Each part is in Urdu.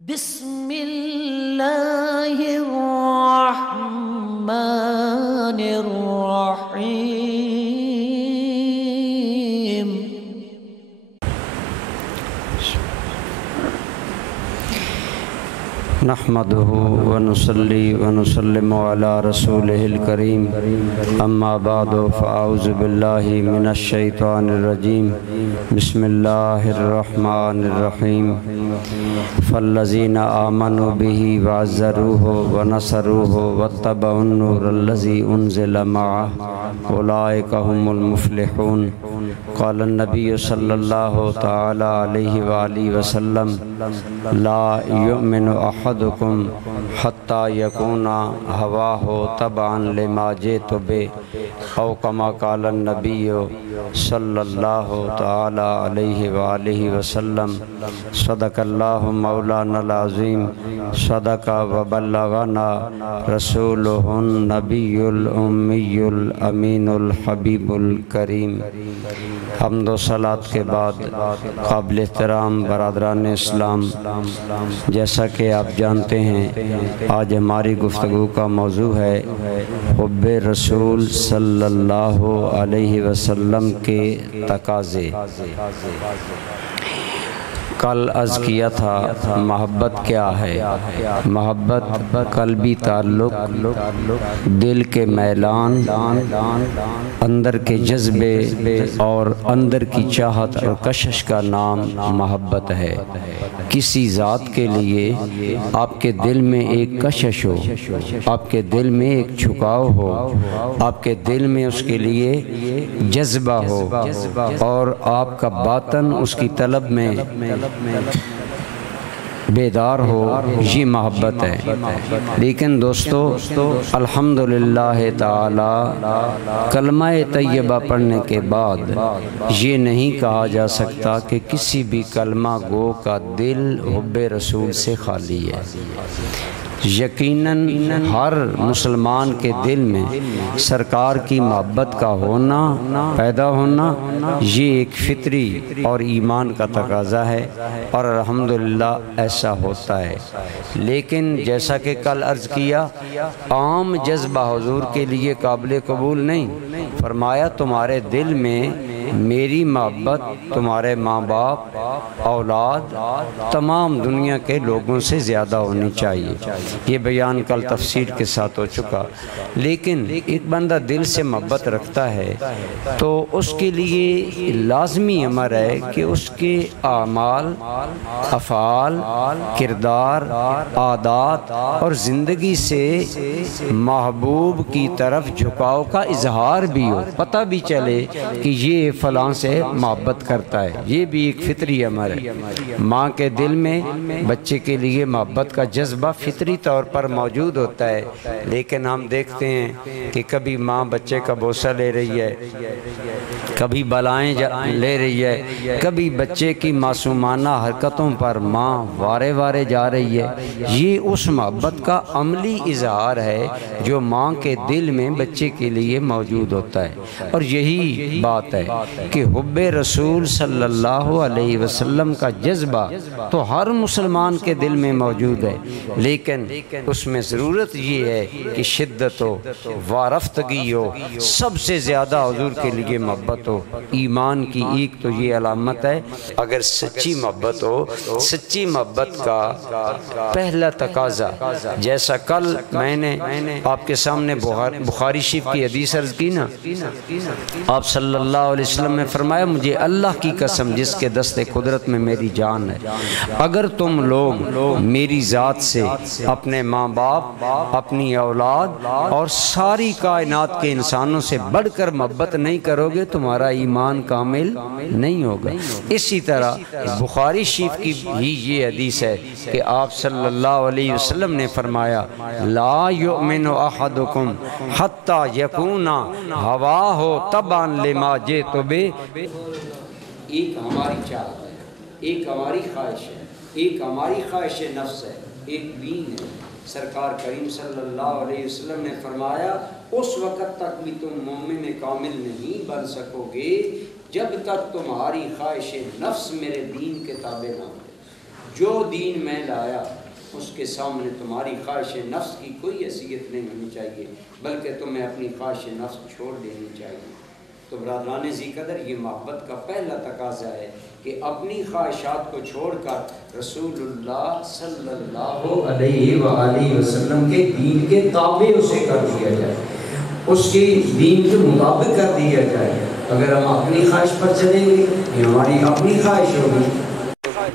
بسم اللہ الرحمن الرحیم۔ نحمده ونصلي ونسلم على رسوله الكريم اما بعد فاعوذ بالله من الشيطان الرجيم بسم الله الرحمن الرحيم فالذين آمنوا به وعزروه ونصروه واتبعوا النور الذي انزل معه اولئك هم المفلحون۔ قال النبي صلى الله تعالى عليه وآله وسلم لا يؤمن أحدكم حتى يكون هواه تبعا لما جئت به أو كما قال النبي صلى الله تعالى عليه وآله وسلم۔ صدق الله مولانا العظيم، صدق وبلغنا رسوله النبي الأمي الأمين الحبيب الكريم۔ حمد و صلات کے بعد قابل احترام برادران اسلام، جیسا کہ آپ جانتے ہیں آج ہماری گفتگو کا موضوع ہے حب رسول صلی اللہ علیہ وسلم کے تقاضے۔ کل عرض کیا تھا محبت کیا ہے۔ محبت قلبی تعلق، دل کے میلان، اندر کے جذبے اور اندر کی چاہت اور کشش کا نام محبت ہے۔ کسی ذات کے لیے آپ کے دل میں ایک کشش ہو، آپ کے دل میں ایک جھکاؤ ہو، آپ کے دل میں اس کے لیے جذبہ ہو اور آپ کا باطن اس کی طلب میں بیدار ہو، یہ محبت ہے۔ لیکن دوستو الحمدللہ تعالی کلمہ طیبہ پڑھنے کے بعد یہ نہیں کہا جا سکتا کہ کسی بھی کلمہ گو کا دل حب رسول سے خالی ہے۔ یقیناً ہر مسلمان کے دل میں سرکار کی محبت کا ہونا، پیدا ہونا، یہ ایک فطری اور ایمان کا تقاضا ہے اور الحمدللہ ایسا ہوتا ہے۔ لیکن جیسا کہ کل عرض کیا، عام جذبہ حضور کے لیے قابل قبول نہیں۔ فرمایا تمہارے دل میں میری محبت تمہارے ماں باپ، اولاد، تمام دنیا کے لوگوں سے زیادہ ہونی چاہیے۔ یہ بیان کل تفصیل کے ساتھ ہو چکا۔ لیکن ایک بندہ دل سے محبت رکھتا ہے تو اس کے لیے لازمی امر ہے کہ اس کے اعمال، افعال، کردار، عادات اور زندگی سے محبوب کی طرف جھکاؤ کا اظہار بھی ہو، پتہ بھی چلے کہ یہ فلاں سے محبت کرتا ہے۔ یہ بھی ایک فطری امر ہے۔ ماں کے دل میں بچے کے لیے محبت کا جذبہ فطری طور پر موجود ہوتا ہے، لیکن ہم دیکھتے ہیں کہ کبھی ماں بچے کا بوسہ لے رہی ہے، کبھی بلائیں لے رہی ہے، کبھی بچے کی معصومانہ حرکتوں پر ماں وارے وارے جا رہی ہے۔ یہ اس محبت کا عملی اظہار ہے جو ماں کے دل میں بچے کے لیے موجود ہوتا ہے۔ اور یہی بات ہے کہ حب رسول صلی اللہ علیہ وسلم کا جذبہ تو ہر مسلمان کے دل میں موجود ہے، لیکن اس میں ضرورت یہ ہے کہ شدت ہو، وارفتگی ہو، سب سے زیادہ حضور کے لیے محبت ہو۔ ایمان کی ایک تو یہ علامت ہے، اگر سچی محبت ہو، سچی محبت کا پہلا تقاضا، جیسا کل میں نے آپ کے سامنے بخاری شریف کی حدیث عرض کی نا، آپ صلی اللہ علیہ وسلم نے فرمایا مجھے اللہ کی قسم جس کے دست قدرت میں میری جان ہے، اگر تم لوگ میری ذات سے اپنے ماں باپ، اپنی اولاد اور ساری کائنات کے انسانوں سے بڑھ کر محبت نہیں کرو گے تمہارا ایمان کامل نہیں ہوگا۔ اسی طرح بخاری شریف کی ہی یہ حدیث ہے کہ آپ صلی اللہ علیہ وسلم نے فرمایا لا یؤمن احدکم حتی یکون ہواہ تبعا لما جئت بہ۔ ایک ہماری چاہت ہے، ایک ہماری خواہش ہے، ایک ہماری خواہش نفس ہے، ایک دین ہے۔ سرکار کریم صلی اللہ علیہ وسلم نے فرمایا اس وقت تک بھی تم مومن کامل نہیں بن سکو گے جب تک تمہاری خواہش نفس میرے دین کے تابع نہ ہو۔ جو دین میں لایا اس کے سامنے تمہاری خواہش نفس کی کوئی حیثیت نہیں ہونی چاہیے، بلکہ تمہیں اپنی خواہش نفس چھوڑ دینی چاہیے۔ تو برادران ذی قدر، یہ محبت کا پہلا تقاضا ہے کہ اپنی خواہشات کو چھوڑ کر رسول اللہ صلی اللہ علیہ وآلہ وسلم کے دین کے تابع اسے کر دیا جائے، اس کے دین کے مطابق کر دیا جائے۔ اگر ہم اپنی خواہش پر چلیں گے، یہ ہماری اپنی خواہش ہوگی،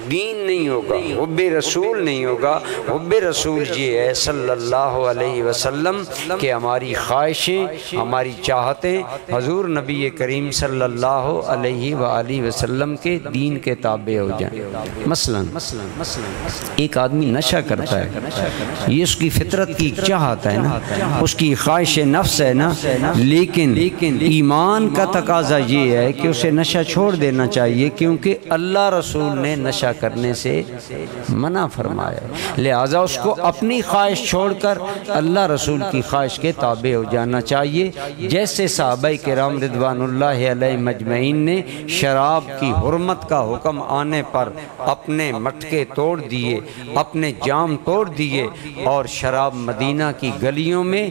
دین نہیں ہوگا، حب رسول نہیں ہوگا۔ حب رسول یہ ہے صلی اللہ علیہ وسلم کہ ہماری خواہشیں، ہماری چاہتیں حضور نبی کریم صلی اللہ علیہ وآلہ وسلم کے دین کے تابع ہو جائیں۔ مثلا ایک آدمی نشہ کرتا ہے، یہ اس کی فطرت کی چاہت ہے نا، اس کی خواہش نفس ہے نا، لیکن ایمان کا تقاضا یہ ہے کہ اسے نشہ چھوڑ دینا چاہیے، کیونکہ اللہ رسول نے نشہ کرنے سے منع فرمایا، لہذا اس کو اپنی خواہش چھوڑ کر اللہ رسول کی خواہش کے تابع ہو جانا چاہیے۔ جیسے صحابہ کرام رضوان اللہ علیہ مجمعین نے شراب کی حرمت کا حکم آنے پر اپنے مٹکے توڑ دیے، اپنے جام توڑ دیے، اور شراب مدینہ کی گلیوں میں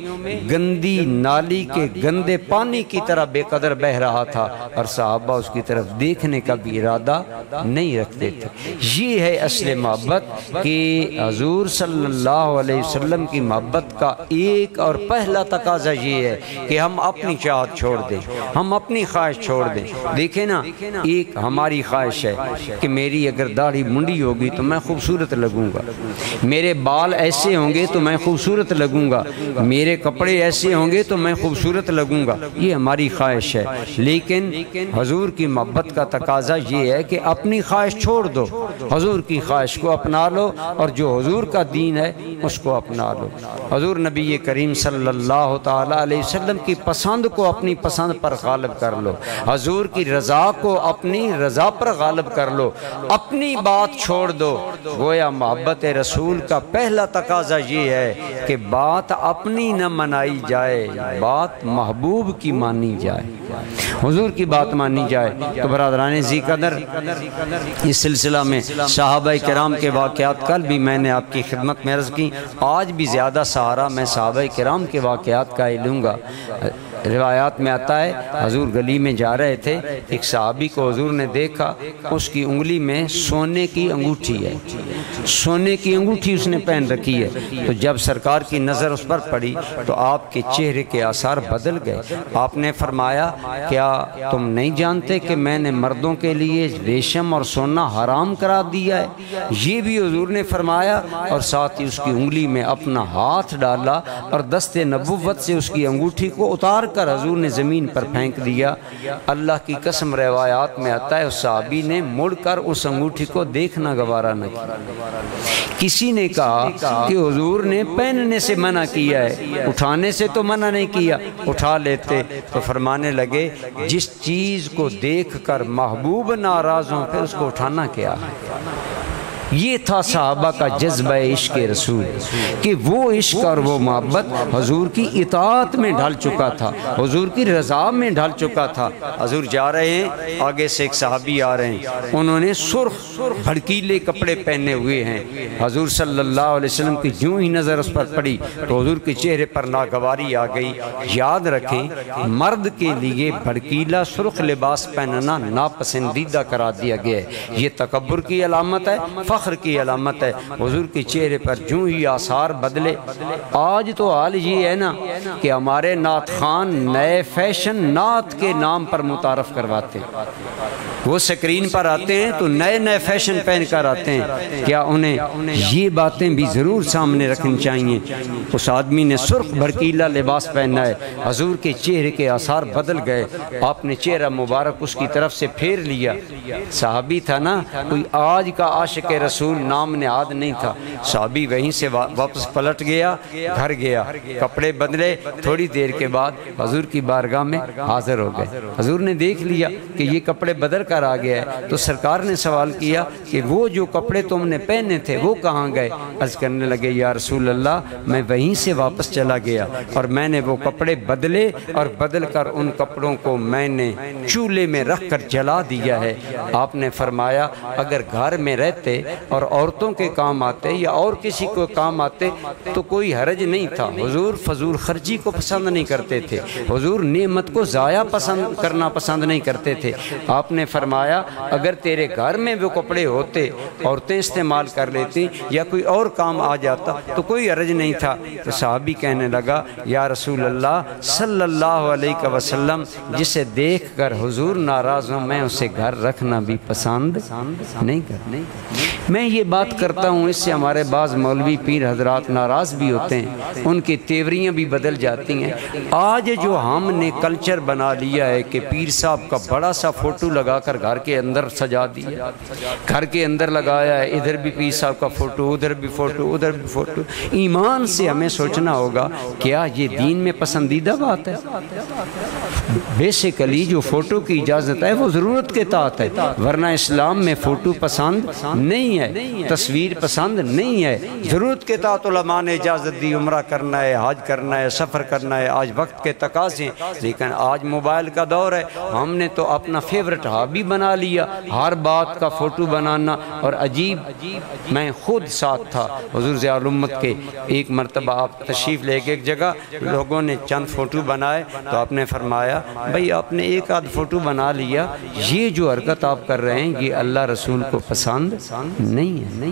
گندی نالی کے گندے پانی کی طرح بے قدر بہ رہا تھا، اور صحابہ اس کی طرف دیکھنے کا بھی ارادہ نہیں رکھتے تھے۔ یہ ہے اصل محبت، کہ حضور صلی اللہ علیہ وسلم کی محبت کا ایک اور پہلا تقاضا یہ ہے کہ ہم اپنی چاہت چھوڑ دیں، ہم اپنی خواہش چھوڑ دیں۔ دیکھیں نا، ایک ہماری خواہش ہے کہ میری اگر داڑھی منڈی ہوگی تو میں خوبصورت لگوں گا، میرے بال ایسے ہوں گے تو میں خوبصورت لگوں گا، میرے کپڑے ایسے ہوں گے تو میں خوبصورت لگوں گا، یہ ہماری خواہش ہے۔ لیکن حضور کی محبت کا تقاضا یہ ہے کہ اپنی خواہش چھوڑ دو، حضور کی خواہش کو اپنا لو، اور جو حضور کا دین ہے اس کو اپنا لو۔ حضور نبی کریم صلی اللہ تعالیٰ علیہ وسلم کی پسند کو اپنی پسند پر غالب کر لو، حضور کی رضا کو اپنی رضا پر غالب کر لو، اپنی بات چھوڑ دو۔ گویا محبت رسول کا پہلا تقاضا یہ ہے کہ بات اپنی نہ منائی جائے، بات محبوب کی مانی جائے، حضور کی بات مانی جائے۔ تو برادران ذی قدر، اس سلسلہ میں صحابہ کرام کے واقعات کل بھی میں نے آپ کی خدمت میں عرض کی، آج بھی زیادہ سہارا میں صحابہ کرام کے واقعات کا ہی لوں گا۔ روایات میں آتا ہے حضور گلی میں جا رہے تھے، ایک صحابی کو حضور نے دیکھا، اس کی انگلی میں سونے کی انگوٹھی ہے، سونے کی انگوٹھی اس نے پہن رکھی ہے۔ تو جب سرکار کی نظر اس پر پڑی تو آپ کے چہرے کے آثار بدل گئے۔ آپ نے فرمایا، کیا تم نہیں جانتے کہ میں نے مردوں کے لیے ریشم اور سونا حرام کرا دیا ہے؟ یہ بھی حضور نے فرمایا، اور ساتھ ہی اس کی انگلی میں اپنا ہاتھ ڈالا اور دست نبوت سے اس کی انگوٹھی کو اتار کر حضور نے زمین پر پھینک دیا۔ اللہ کی قسم روایات میں آتا ہے اس صحابی نے مڑ کر اس انگوٹھی کو دیکھنا گوارا نہ کیا۔ کسی نے کہا کہ حضور نے پہننے سے منع کیا ہے، اٹھانے سے تو منع نہیں کیا، اٹھا لیتے۔ تو فرمانے لگے، جس چیز کو دیکھ کر محبوب ناراض ہوں پھر اس کو اٹھانا کیا ہے؟ یہ تھا صحابہ کا جذبہ عشق رسول، کہ وہ عشق اور وہ محبت حضور کی اطاعت میں ڈھل چکا تھا، حضور کی رضا میں ڈھل چکا تھا۔ حضور جا رہے ہیں، آگے سے ایک صحابی آ رہے ہیں، انہوں نے سرخ بھڑکیلے کپڑے پہنے ہوئے ہیں۔ حضور صلی اللہ علیہ وسلم کی جوں ہی نظر اس پر پڑی تو حضور کے چہرے پر ناگواری آ گئی۔ یاد رکھیں، مرد کے لیے بھڑکیلا سرخ لباس پہننا ناپسندیدہ کرا دیا گیا ہے، یہ تکبر کی علامت ہے، فخر کی علامت ہے۔ حضور کے چہرے پر جوں ہی آثار بدلے۔ آج تو حال یہ ہے نا کہ ہمارے نعت خوان نئے فیشن نعت کے نام پر متعارف کرواتے ہیں، وہ سکرین پر آتے ہیں تو نئے نئے فیشن پہن کر آتے ہیں۔ کیا انہیں یہ باتیں بھی ضرور سامنے رکھنی چاہیے؟ اس آدمی نے سرخ بھڑکیلا لباس پہنا ہے، حضور کے چہرے کے آثار بدل گئے، آپ نے چہرہ مبارک اس کی طرف سے پھیر لیا۔ صحابی تھا نا، کوئی آج کا عاشق رسول نام نہاد نہیں تھا۔ صحابی وہیں سے واپس پلٹ گیا، گھر گیا، کپڑے بدلے، تھوڑی دیر کے بعد حضور کی بارگاہ میں حاضر ہو گئے۔ حضور نے دیکھ لیا کہ یہ کپڑے بدل کر آ گیا ہے۔ تو سرکار نے سوال کیا کہ وہ جو کپڑے تم نے پہنے تھے وہ کہاں گئے؟ عرض کرنے لگے یا رسول اللہ میں وہیں سے واپس چلا گیا اور میں نے وہ کپڑے بدلے اور بدل کر ان کپڑوں کو میں نے چولہے میں رکھ کر جلا دیا ہے۔ آپ نے فرمایا اگر گھر میں رہتے اور عورتوں کے کام آتے یا اور کسی کو کام آتے تو کوئی حرج نہیں تھا۔ حضور فضول خرچی کو پسند نہیں کرتے تھے، حضور نعمت کو ضائع کرنا پسند نہیں کرتے تھے۔ آپ نے فرمایا اگر تیرے گھر میں وہ کپڑے ہوتے عورتیں استعمال کر لیتی یا کوئی اور کام آ جاتا تو کوئی حرج نہیں تھا۔ تو صحابی کہنے لگا یا رسول اللہ صلی اللہ علیہ وسلم جسے دیکھ کر حضور ناراض ہوں میں اسے گھر رکھنا بھی پسند نہیں کرتا۔ میں یہ بات کرتا ہوں اس سے ہمارے بعض مولوی پیر حضرات ناراض بھی ہوتے ہیں، ان کی تیوریاں بھی بدل جاتی ہیں۔ آج جو ہم نے کلچر بنا لیا ہے کہ پیر صاحب کا بڑا سا فوٹو لگا کر گھر کے اندر سجا دیا، گھر کے اندر لگایا ہے، ادھر بھی پیر صاحب کا فوٹو، ادھر بھی فوٹو، ادھر بھی فوٹو۔ ایمان سے ہمیں سوچنا ہوگا کیا یہ دین میں پسندیدہ بات ہے؟ بیسیکلی جو فوٹو کی اجازت ہے وہ ضرورت کے تحت ہے، ورنہ اسلام میں فوٹو پسند نہیں ہے، تصویر پسند نہیں ہے۔ ضرورت کے تحت علماء نے اجازت دی، عمرہ کرنا ہے، حج کرنا ہے، سفر کرنا ہے، آج وقت کے تقاضے، لیکن آج موبائل کا دور ہے، ہم نے تو اپنا فیورٹ ہابی بنا لیا ہر بات کا فوٹو بنانا۔ اور عجیب میں خود ساتھ تھا حضور ضیاء الامت کے، ایک مرتبہ آپ تشریف لے کے ایک جگہ لوگوں نے چند فوٹو بنائے تو آپ نے فرمایا بھائی آپ نے ایک آدھ فوٹو بنا لیا، یہ جو حرکت آپ کر رہے ہیں یہ اللہ رسول کو پسند نہیں ہے۔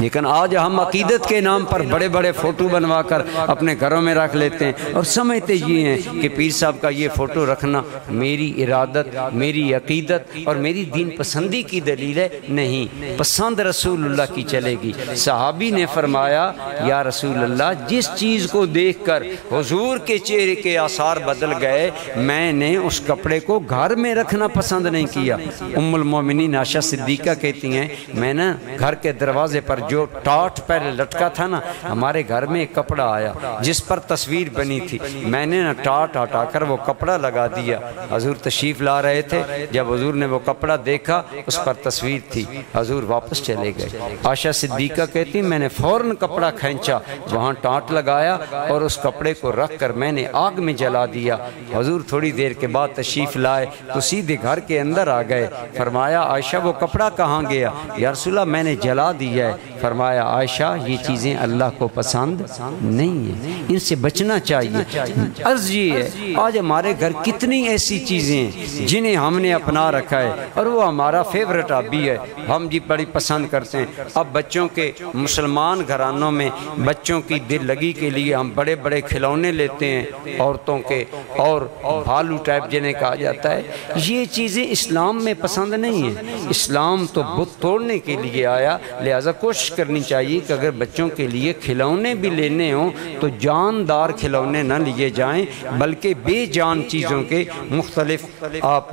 لیکن آج ہم عقیدت کے نام پر بڑے بڑے فوٹو بنوا کر اپنے گھروں میں رکھ لیتے ہیں اور سمجھتے یہ ہیں کہ پیر صاحب کا یہ فوٹو رکھنا میری ارادت، میری عقیدت اور میری دین پسندی کی دلیل ہے۔ نہیں، پسند رسول اللہ کی چلے گی۔ صحابی نے فرمایا یا رسول اللہ جس چیز کو دیکھ کر حضور کے چہرے کے آثار بدل گئے میں نے اس کپڑے کو گھر میں رکھنا پسند نہیں کیا۔ ام المومنین عائشہ صدیقہ کہتی ہیں میں نا گھر کے دروازے پر جو ٹاٹ پہلے لٹکا تھا نا، ہمارے گھر میں ایک کپڑا آیا جس پر تصویر بنی تھی، میں نے نا ٹاٹ ہٹا کر وہ کپڑا لگا دیا۔ حضور تشریف لا رہے تھے، جب حضور نے وہ کپڑا دیکھا اس پر تصویر تھی، حضور واپس چلے گئے۔ عائشہ صدیقہ کہتی میں نے فوراً کپڑا کھینچا، وہاں ٹاٹ لگایا اور اس کپڑے کو رکھ کر میں نے آگ میں جلا دیا۔ حضور تھوڑی دیر کے بعد تشریف لائے تو سیدھے گھر کے اندر آ گئے۔ فرمایا عائشہ وہ کپڑا کہاں گیا؟ یا رسول اللہ میں نے جلا دیا ہے۔ فرمایا عائشہ یہ چیزیں اللہ کو پسند نہیں ہیں، ان سے بچنا چاہیے۔ عرض یہ ہے آج ہمارے گھر کتنی ایسی چیزیں ہیں جنہیں ہم نے اپنا رکھا ہے اور وہ ہمارا فیورٹ ہابی ہے، ہم جی بڑی پسند کرتے ہیں۔ اب بچوں کے مسلمان گھرانوں میں بچوں کی دل لگی کے لیے ہم بڑے بڑے کھلونے لیتے ہیں عورتوں کے، اور بھالو ٹائپ جنہیں کہا جاتا ہے۔ یہ چیزیں اسلام میں پسند نہیں ہیں۔ اسلام تو بت توڑنے کے لیے آیا، لہذا کوشش کرنی چاہیے کہ اگر بچوں کے لیے کھلونے بھی لینے ہوں تو جاندار کھلونے نہ لیے جائیں بلکہ بے جان چیزوں کے مختلف آپ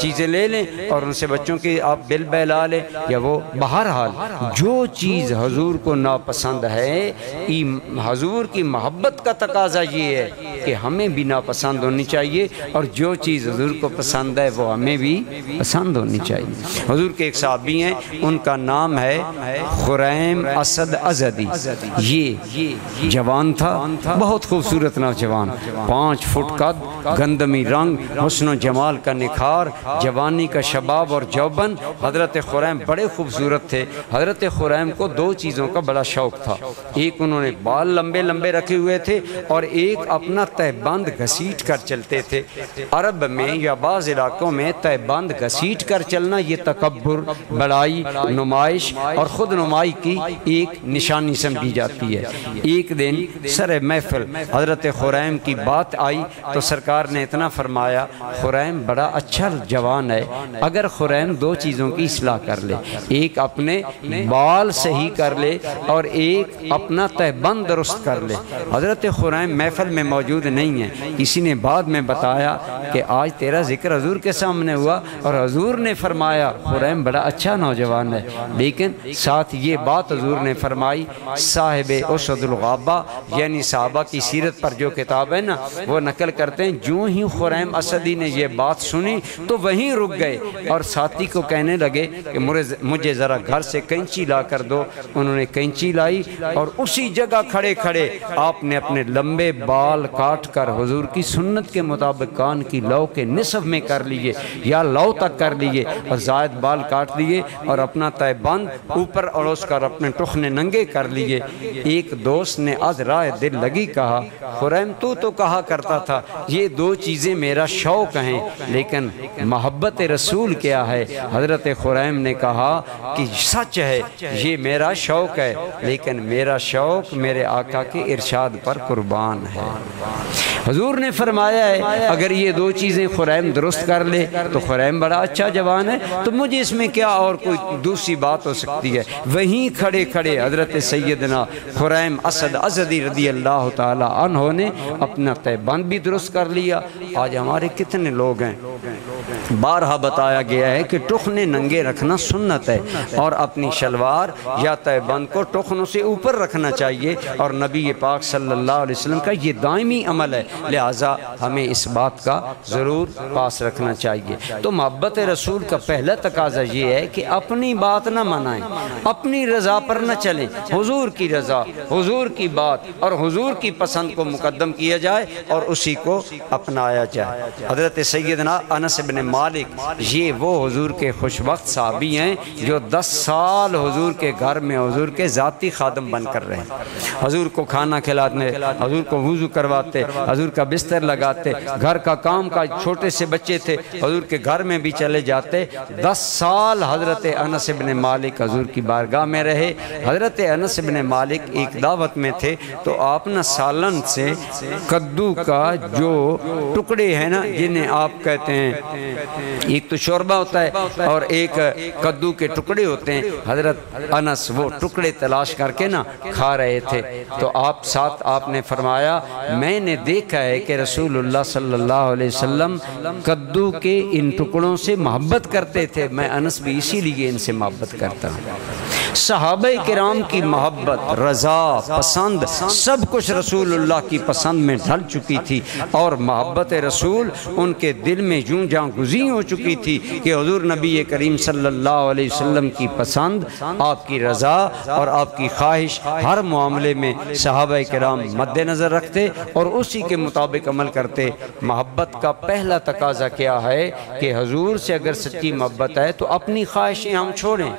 چیزیں لے لیں اور ان سے بچوں کی آپ بل بہلا لیں، یا وہ بہرحال جو چیز حضور کو ناپسند ہے، حضور کی محبت کا تقاضا یہ ہے کہ ہمیں بھی ناپسند ہونی چاہیے اور جو چیز حضور کو پسند ہے وہ ہمیں بھی پسند ہونی چاہیے۔ حضور کے ایک صحابی ہیں ان کا نام ہے خریم اسد ازدی، یہ جوان تھا، بہت خوبصورت نوجوان، 5 فٹ قد، گندمی رنگ، حسن و جمال کا نکھار، جوانی کا شباب اور جوبن۔ حضرت خریم بڑے خوبصورت تھے۔ حضرت خریم کو 2 چیزوں کا بڑا شوق تھا، ایک انہوں نے بال لمبے لمبے رکھے ہوئے تھے اور ایک اپنا تہبند گھسیٹ کر چلتے تھے۔ عرب میں یا بعض علاقوں میں تہبند گھسیٹ کر چلنا یہ تکبر، بڑائی، نمائش اور خود نمائی کی ایک نشانی سمجھی جاتی ہے۔ ایک دن سر محفل حضرت خریم کی بات آئی تو سرکار نے اتنا فرمایا خریم بڑا اچھا جوان ہے، اگر خریم 2 چیزوں کی اصلاح کر لے، ایک اپنے بال صحیح کر لے اور ایک اپنا تہبند درست کر لے۔ حضرت خریم محفل میں موجود نہیں ہے، کسی نے بعد میں بتایا کہ آج تیرا ذکر حضور کے سامنے ہوا اور حضور نے فرمایا خریم بڑا اچھا نوجوان ہے، لیکن ساتھ یہ بات حضور نے فرمائی، صاحب اسد الغابہ یعنی صحابہ کی سیرت پر جو کتاب ہے نا وہ نقل کرتے ہیں، جو ہی خریم اسدی نے یہ بات سنی تو وہیں رک گئے اور ساتھی کو کہنے لگے کہ مجھے ذرا گھر سے کینچی لا کر دو۔ انہوں نے کینچی لائی اور اسی جگہ کھڑے کھڑے آپ نے اپنے لمبے بال کاٹ کر حضور کی سنت کے مطابق کان کی لو کے نصف میں کر لیے یا لو تک کر لیے اور زائد بال کاٹ لیے اور اپنا تہ بند اوپر اڑوس کر اپنے ٹخنے ننگے کر لیے۔ ایک دوست نے از رائے دل لگی کہا، خریم تو کہا کرتا تھا یہ دو چیزیں میرا شوق ہیں، لیکن محبت رسول کیا ہے؟ حضرت خریم نے کہا کہ سچ ہے یہ میرا شوق ہے، لیکن میرا شوق میرے آقا کے ارشاد پر قربان ہے۔ حضور نے فرمایا ہے اگر یہ دو چیزیں خریم درست کر لے تو خریم بڑا اچھا جوان ہے، تو مجھے اس میں کیا اور کوئی دوسری بات ہو سکتی ہے؟ وہیں کھڑے کھڑے حضرت سیدنا خریم اسد ازدی رضی اللہ تعالی عنہ نے اپنا تہ بند بھی درست کر لیا۔ آج ہمارے کتنے لوگ ہیں، بارہا بتایا گیا ہے کہ ٹخنے ننگے رکھنا سنت ہے اور اپنی شلوار یا تہ بند کو ٹخنوں سے اوپر رکھنا چاہیے، اور نبی پاک صلی اللہ علیہ وسلم کا یہ دائمی عمل ہے، لہٰذا ہمیں اس بات کا ضرور پاس رکھنا چاہیے۔ تو محبت رسول کا پہلا تقاضا یہ ہے کہ اپنی بات نہ منائیں، اپنی رضا پر نہ چلیں، حضور کی رضا، حضور کی بات اور حضور کی پسند کو مقدم کیا جائے اور اسی کو اپنایا جائے۔ حضرت سیدنا انس بن مالک یہ وہ حضور کے خوش وقت صحابی ہیں جو 10 سال حضور کے گھر میں حضور کے ذاتی خادم بن کر رہے، حضور کو کھانا کھلاتے، حضور کو وضو کرواتے، حضور کا بستر لگاتے، گھر کا کام کا، چھوٹے سے بچے تھے حضور کے گھر میں بھی چلے جاتے۔ 10 سال حضرت انس بن مالک حضور کی بارگاہ میں رہے۔ حضرت انس بن مالک ایک دعوت میں تھے تو آپ نہ سالن سے کدو کا جو ٹکڑے ہیں نا جنہیں آپ کہتے ہیں، ایک تو شوربہ ہوتا ہے اور ایک کدو کے ٹکڑے ہوتے ہیں، حضرت انس وہ ٹکڑے تلاش کر کے نا کھا رہے تھے۔ تو آپ نے فرمایا میں نے دیکھا ہے کہ رسول اللہ صلی اللہ علیہ وسلم کدو کے ان ٹکڑوں سے محبت کرتے تھے، میں انس بھی اسی لیے ان سے محبت کرتا ہوں۔ صحابہ کرام کی محبت، رضا، پسند سب کچھ رسول اللہ کی پسند میں ڈھل چکی تھی اور محبت رسول ان کے دل میں یوں جاں گزین ہو چکی تھی کہ حضور نبی کریم صلی اللہ علیہ وسلم کی پسند، آپ کی رضا اور آپ کی خواہش ہر معاملے میں صحابہ کرام مد نظر رکھتے اور اسی کے مطابق عمل کرتے۔ محبت کا پہلا تقاضا کیا ہے کہ حضور سے اگر سچی محبت ہے تو اپنی خواہشیں ہم چھوڑیں۔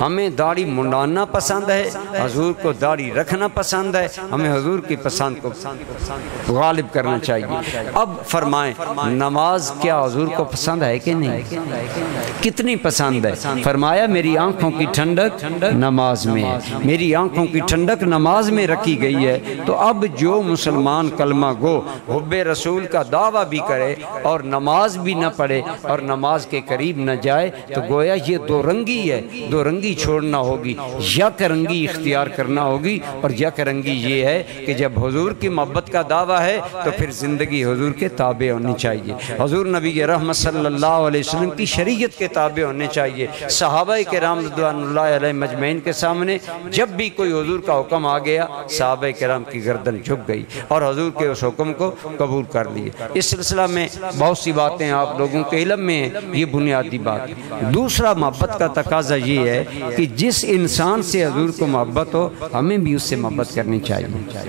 ہمیں داڑھی منڈانا پسند ہے، حضور کو داڑھی رکھنا پسند ہے، ہمیں حضور کی پسند کو غالب کرنا چاہیے۔ اب فرمائیں نماز کیا حضور کو پسند ہے کہ نہیں؟ کتنی پسند ہے؟ فرمایا میری آنکھوں کی ٹھنڈک نماز میں ہے، میری آنکھوں کی ٹھنڈک نماز میں رکھی گئی ہے۔ تو اب جو مسلمان کلمہ گو حب رسول کا دعویٰ بھی کرے اور نماز بھی نہ پڑھے اور نماز کے قریب نہ جائے تو گویا یہ دو رنگی ہے، دو رنگی چھوڑنا ہوگی، یک رنگی اختیار کرنا ہوگی۔ اور یک رنگی یہ ہے کہ جب حضور کی محبت کا دعویٰ ہے تو پھر زندگی حضور کے تابع ہونی چاہیے، حضور نبی رحمت صلی اللہ علیہ وسلم کی شریعت کے تابع ہونے چاہیے۔ صحابہ کرام رضوان اللہ علیہ مجمعین کے سامنے جب بھی کوئی حضور کا حکم آ گیا صحابہ کرام کی گردن جھک گئی اور حضور کے اس حکم کو قبول کر لیے۔ اس سلسلہ میں بہت سی باتیں آپ لوگوں کے علم میں ہیں، یہ بنیادی بات ہے۔ دوسرا محبت کا تقاضا یہ ہے کہ جس انسان سے حضور کو محبت ہو ہمیں بھی اس سے محبت کرنی چاہیے۔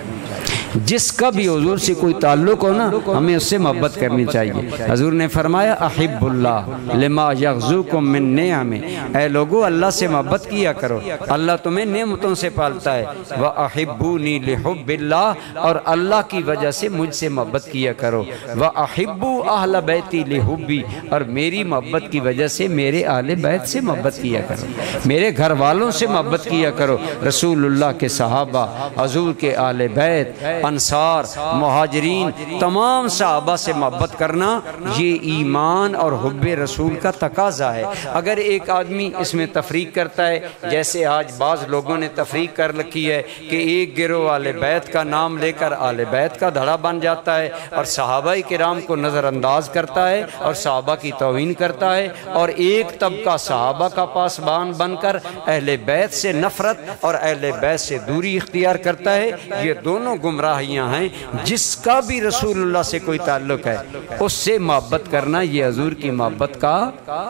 جس کا بھی حضور سے کوئی تعلق ہو نا ہمیں اس سے محبت کرنی چاہیے۔ حضور نے فرمایا احب اللہ لما یغزوکم من نعم، اے لوگو اللہ سے محبت کیا کرو، اللہ تمہیں نعمتوں سے پالتا ہے۔ وَأَحِبُّونِي لِحُبِّ اللَّهِ، اور اللہ کی وجہ سے مجھ سے محبت کیا کرو۔ وَأَحِبُّوا أَهْلَ بَيْتِي لِحُبِّي، اور میری محبت کی وجہ سے میرے اہل بیت سے محبت کیا کرو، میرے گھر والوں سے محبت کیا کرو۔ رسول اللہ کے صحابہ، حضور کے اہل بیت انصار، مہاجرین، تمام صحابہ سے محبت کرنا یہ ایمان اور حب رسول کا تقاضا ہے۔ اگر ایک آدمی اس میں تفریق کرتا ہے، جیسے آج بعض لوگوں نے تفریق کر رکھی ہے کہ ایک گروہ اہل بیت کا نام لے کر اہل بیت کا دھڑا بن جاتا ہے اور صحابہ کرام کو نظر انداز کرتا ہے اور صحابہ کی توہین کرتا ہے، اور ایک طبقہ صحابہ کا پاسبان بن کر اہل بیت سے نفرت اور اہل بیت سے دوری اختیار کرتا ہے، یہ دونوں گمراہیاں ہیں۔ جس کا بھی رسول اللہ سے کوئی تعلق ہے اس سے محبت کرنا یہ حضور کی محبت کا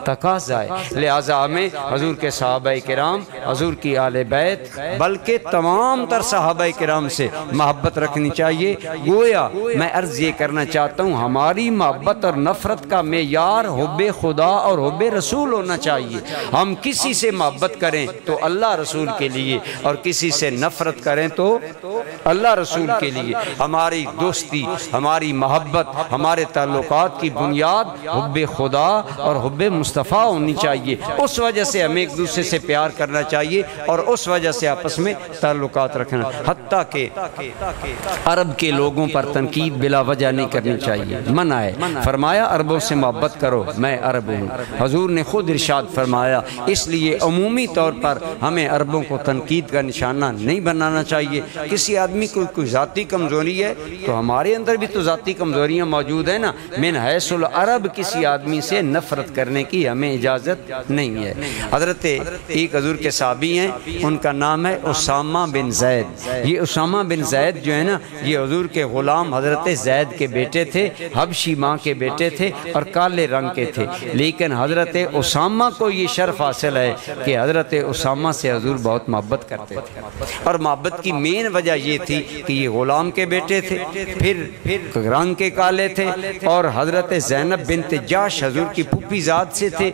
تقاضا ہے۔ لہٰذا ہمیں حضور کے صحابہ کرام، حضور کی اہل بیت، بلکہ تمام تر صحابہ کرام سے محبت رکھنی چاہیے۔ گویا میں عرض یہ کرنا چاہتا ہوں ہماری محبت اور نفرت کا معیار حب خدا اور حب رسول ہونا چاہیے۔ ہم کسی سے محبت کریں تو اللہ رسول کے لیے، اور کسی سے نفرت کریں تو اللہ رسول کے لیے۔ ہماری دوستی، ہماری محبت، ہمارے تعلقات کی بنیاد حب خدا اور حب مصطفیٰ ہونی چاہیے۔ اس وجہ سے ہمیں ایک دوسرے سے پیار کرنا چاہیے اور اس وجہ سے آپس میں تعلقات رکھنا، حتیٰ کہ عرب کے لوگوں پر تنقید بلا وجہ نہیں کرنی چاہیے، منع ہے۔ فرمایا عربوں سے محبت کرو، میں عرب ہوں۔ حضور نے خود ارشاد فرمایا، اس لیے عمومی طور پر ہمیں عربوں کو تنقید کا نشانہ نہیں بنانا چاہیے۔ کسی آدمی کو کوئی ذاتی کمزوری ہے تو ہمارے اندر بھی تو ذاتی کمزوریاں موجود ہیں نا، من حیث العرب کسی آدمی سے نفرت کرنے کی ہمیں اجازت نہیں ہے۔ حضرت ایک حضور کے صحابی ہیں، ان کا نام ہے اسامہ بن زید۔ یہ اسامہ بن زید جو ہے نا، یہ حضور کے غلام حضرت زید کے بیٹے تھے، حبشی ماں کے بیٹے تھے اور کالے رنگ کے تھے، لیکن حضرت اسامہ کو یہ شرف حاصل ہے کہ حضرت اسامہ سے حضور بہت محبت کرتے تھے، اور محبت کی مین وجہ یہ تھی کہ یہ غلام کے بیٹے تھے، پھر رنگ کے کالے تھے، اور حضرت زینب بنت جاش حضور کی پھوپھی ذات سے تھے،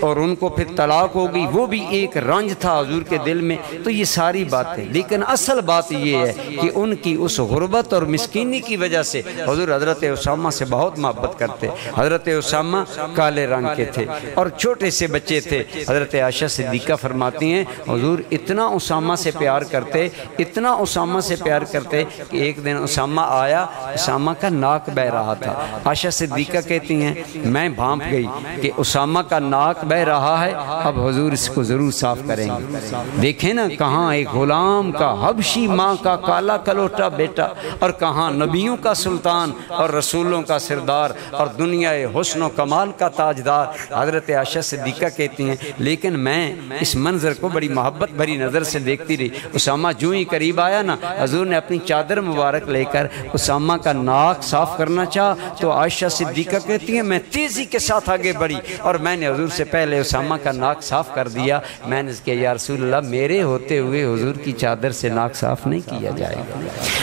اور ان کو پھر طلاق ہو گئی، وہ بھی ایک رنج تھا حضور کے دل میں۔ تو یہ ساری باتیں، لیکن اصل بات یہ ہے کہ ان کی اس غربت اور مسکینی کی وجہ سے حضور حضرت اسامہ سے بہت محبت کرتے۔ حضرت اسامہ کالے رنگ کے تھے اور چھوٹے سے بچے تھے۔ حضرت عائشہ صدیقہ فرماتی ہیں حضور اتنا اسامہ سے پیار کرتے، اتنا اسامہ سے پیار کرتے کہ ایک دن اسامہ آیا، اسامہ کا ناک بہہ رہا تھا۔ عائشہ صدیقہ کہتی ہیں میں بھانپ گئی کہ اسامہ کا ناک بہہ رہا ہے، اب حضور اس کو ضرور صاف کریں گے۔ دیکھیں نا، کہاں ایک غلام کا حبشی ماں کا کالا کلوٹا بیٹا، اور کہاں نبیوں کا سلطان اور رسولوں کا سردار اور دنیا حسن و کمال کا تاجدار۔ حضرت عائشہ صدیقہ کہتی ہیں لیکن میں اس منظر کو بڑی محبت بھری نظر سے دیکھتی رہی۔ اسامہ جو ہی قریب آیا نا، حضور نے اپنی چادر مبارک لے کر اسامہ کا ناک صاف کرنا چاہا، تو عائشہ صدیقہ کہتی ہیں میں تیزی کے ساتھ آگے بڑھی اور میں نے حضور سے پہلے اسامہ کا ناک صاف کر دیا۔ میں نے کہا یا رسول اللہ، میرے ہوتے ہوئے حضور کی چادر سے ناک صاف نہیں کیا جائے گا۔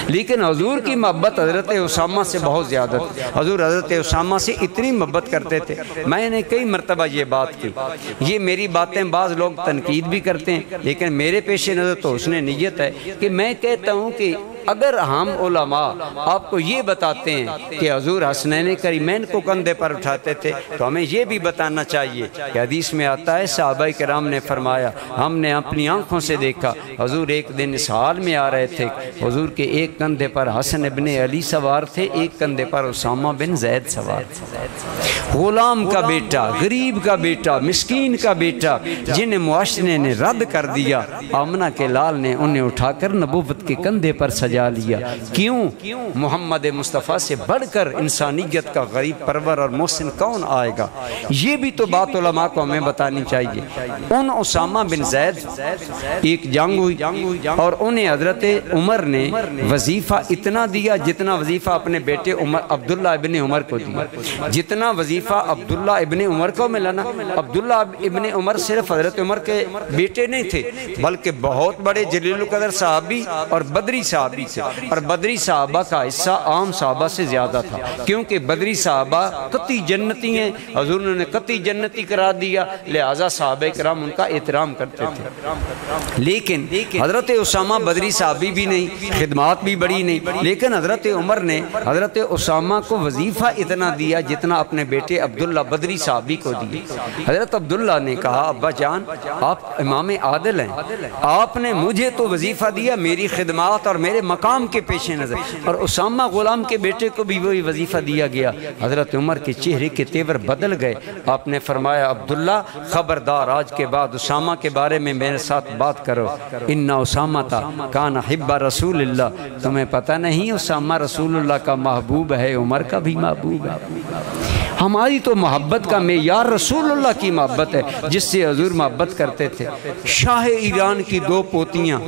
لیکن حضور کی محبت حضرت اسامہ سے بہت زیادہ تھی۔ حضور حضرت اسامہ سے اتنی محبت کرتے تھے، میں نے کئی مرتبہ یہ بات کی، یہ میری باتیں بعض لوگ تنقید بھی کرتے ہیں، لیکن میرے پیش نظر تو حسن نیت ہے کہ میں کہتا ہوں کہ اگر ہم علماء آپ کو یہ بتاتے ہیں کہ حضور حسنین کریمین کو کندھے پر اٹھاتے تھے، تو ہمیں یہ بھی بتانا چاہیے کہ حدیث میں آتا ہے صحابہ کرام نے فرمایا ہم نے اپنی آنکھوں سے دیکھا حضور ایک دن اس حال میں آ رہے تھے، حضور کے ایک کندھے پر حسن ابن علی سوار تھے، ایک کندھے پر اسامہ بن زید سوار تھے۔ غلام کا بیٹا، غریب کا بیٹا، مسکین کا بیٹا، جنہیں معاشرے نے رد کر دیا، آمنہ کے لال نے انہیں اٹھا کر نبوت کے کندھے پر سجا لیا۔ کیوں؟ محمد مصطفیٰ سے بڑھ کر انسانیت کا غریب پرور اور محسن کون آئے گا؟ یہ بھی تو بات علماء کو ہمیں بتانی چاہیے۔ ان اسامہ بن زید ایک جنگ ہوئی اور انہیں حضرت عمر نے وظیفہ اتنا دیا جتنا وظیفہ اپنے بیٹے عبداللہ ابن عمر کو دیا۔ جتنا وظیفہ عبداللہ ابن عمر کو ملا نا، عبداللہ ابن عمر صرف حضرت عمر کے بیٹے نہیں تھے بلکہ بہت بڑے جلیل القدر صحابی اور بدری صحابی تھے، اور بدری صحابہ کا حصہ عام صحابہ سے زیادہ تھا، کیونکہ بدری صحابہ قطعی جنتی ہیں، حضور نے قطعی جنتی قرار دیا، لہذا صحابہ کرام ان کا احترام کرتے تھے۔ لیکن حضرت اسامہ بدری صحابی بھی نہیں، خدمات بھی بڑی نہیں، لیکن حضرت عمر نے حضرت اسامہ کو وظیفہ اتنا دیا جتنا اپنے بیٹے عبداللہ بدری صحابی کو دیا۔ حضرت عبداللہ نے کہا ابا جان آپ امام عادل ہیں، آپ نے مجھے تو وظیفہ دیا، میری خدمات ذات اور میرے مقام کے پیش نظر۔ اور اسامہ غلام کے بیٹے کو بھی وہی وظیفہ دیا گیا۔ حضرت عمر کے چہرے کے تیور بدل گئے۔ آپ نے فرمایا عبداللہ خبردار، آج کے بعد اسامہ کے بارے میں میرے ساتھ بات کرو۔ ان اسامہ کان حب رسول اللہ، تمہیں پتہ نہیں اسامہ رسول اللہ کا محبوب ہے، عمر کا بھی محبوب ہے۔ ہماری تو محبت کا معیار رسول اللہ کی محبت ہے جس سے حضور محبت کرتے تھے۔ شاہ ایران کی 2 پوتیاں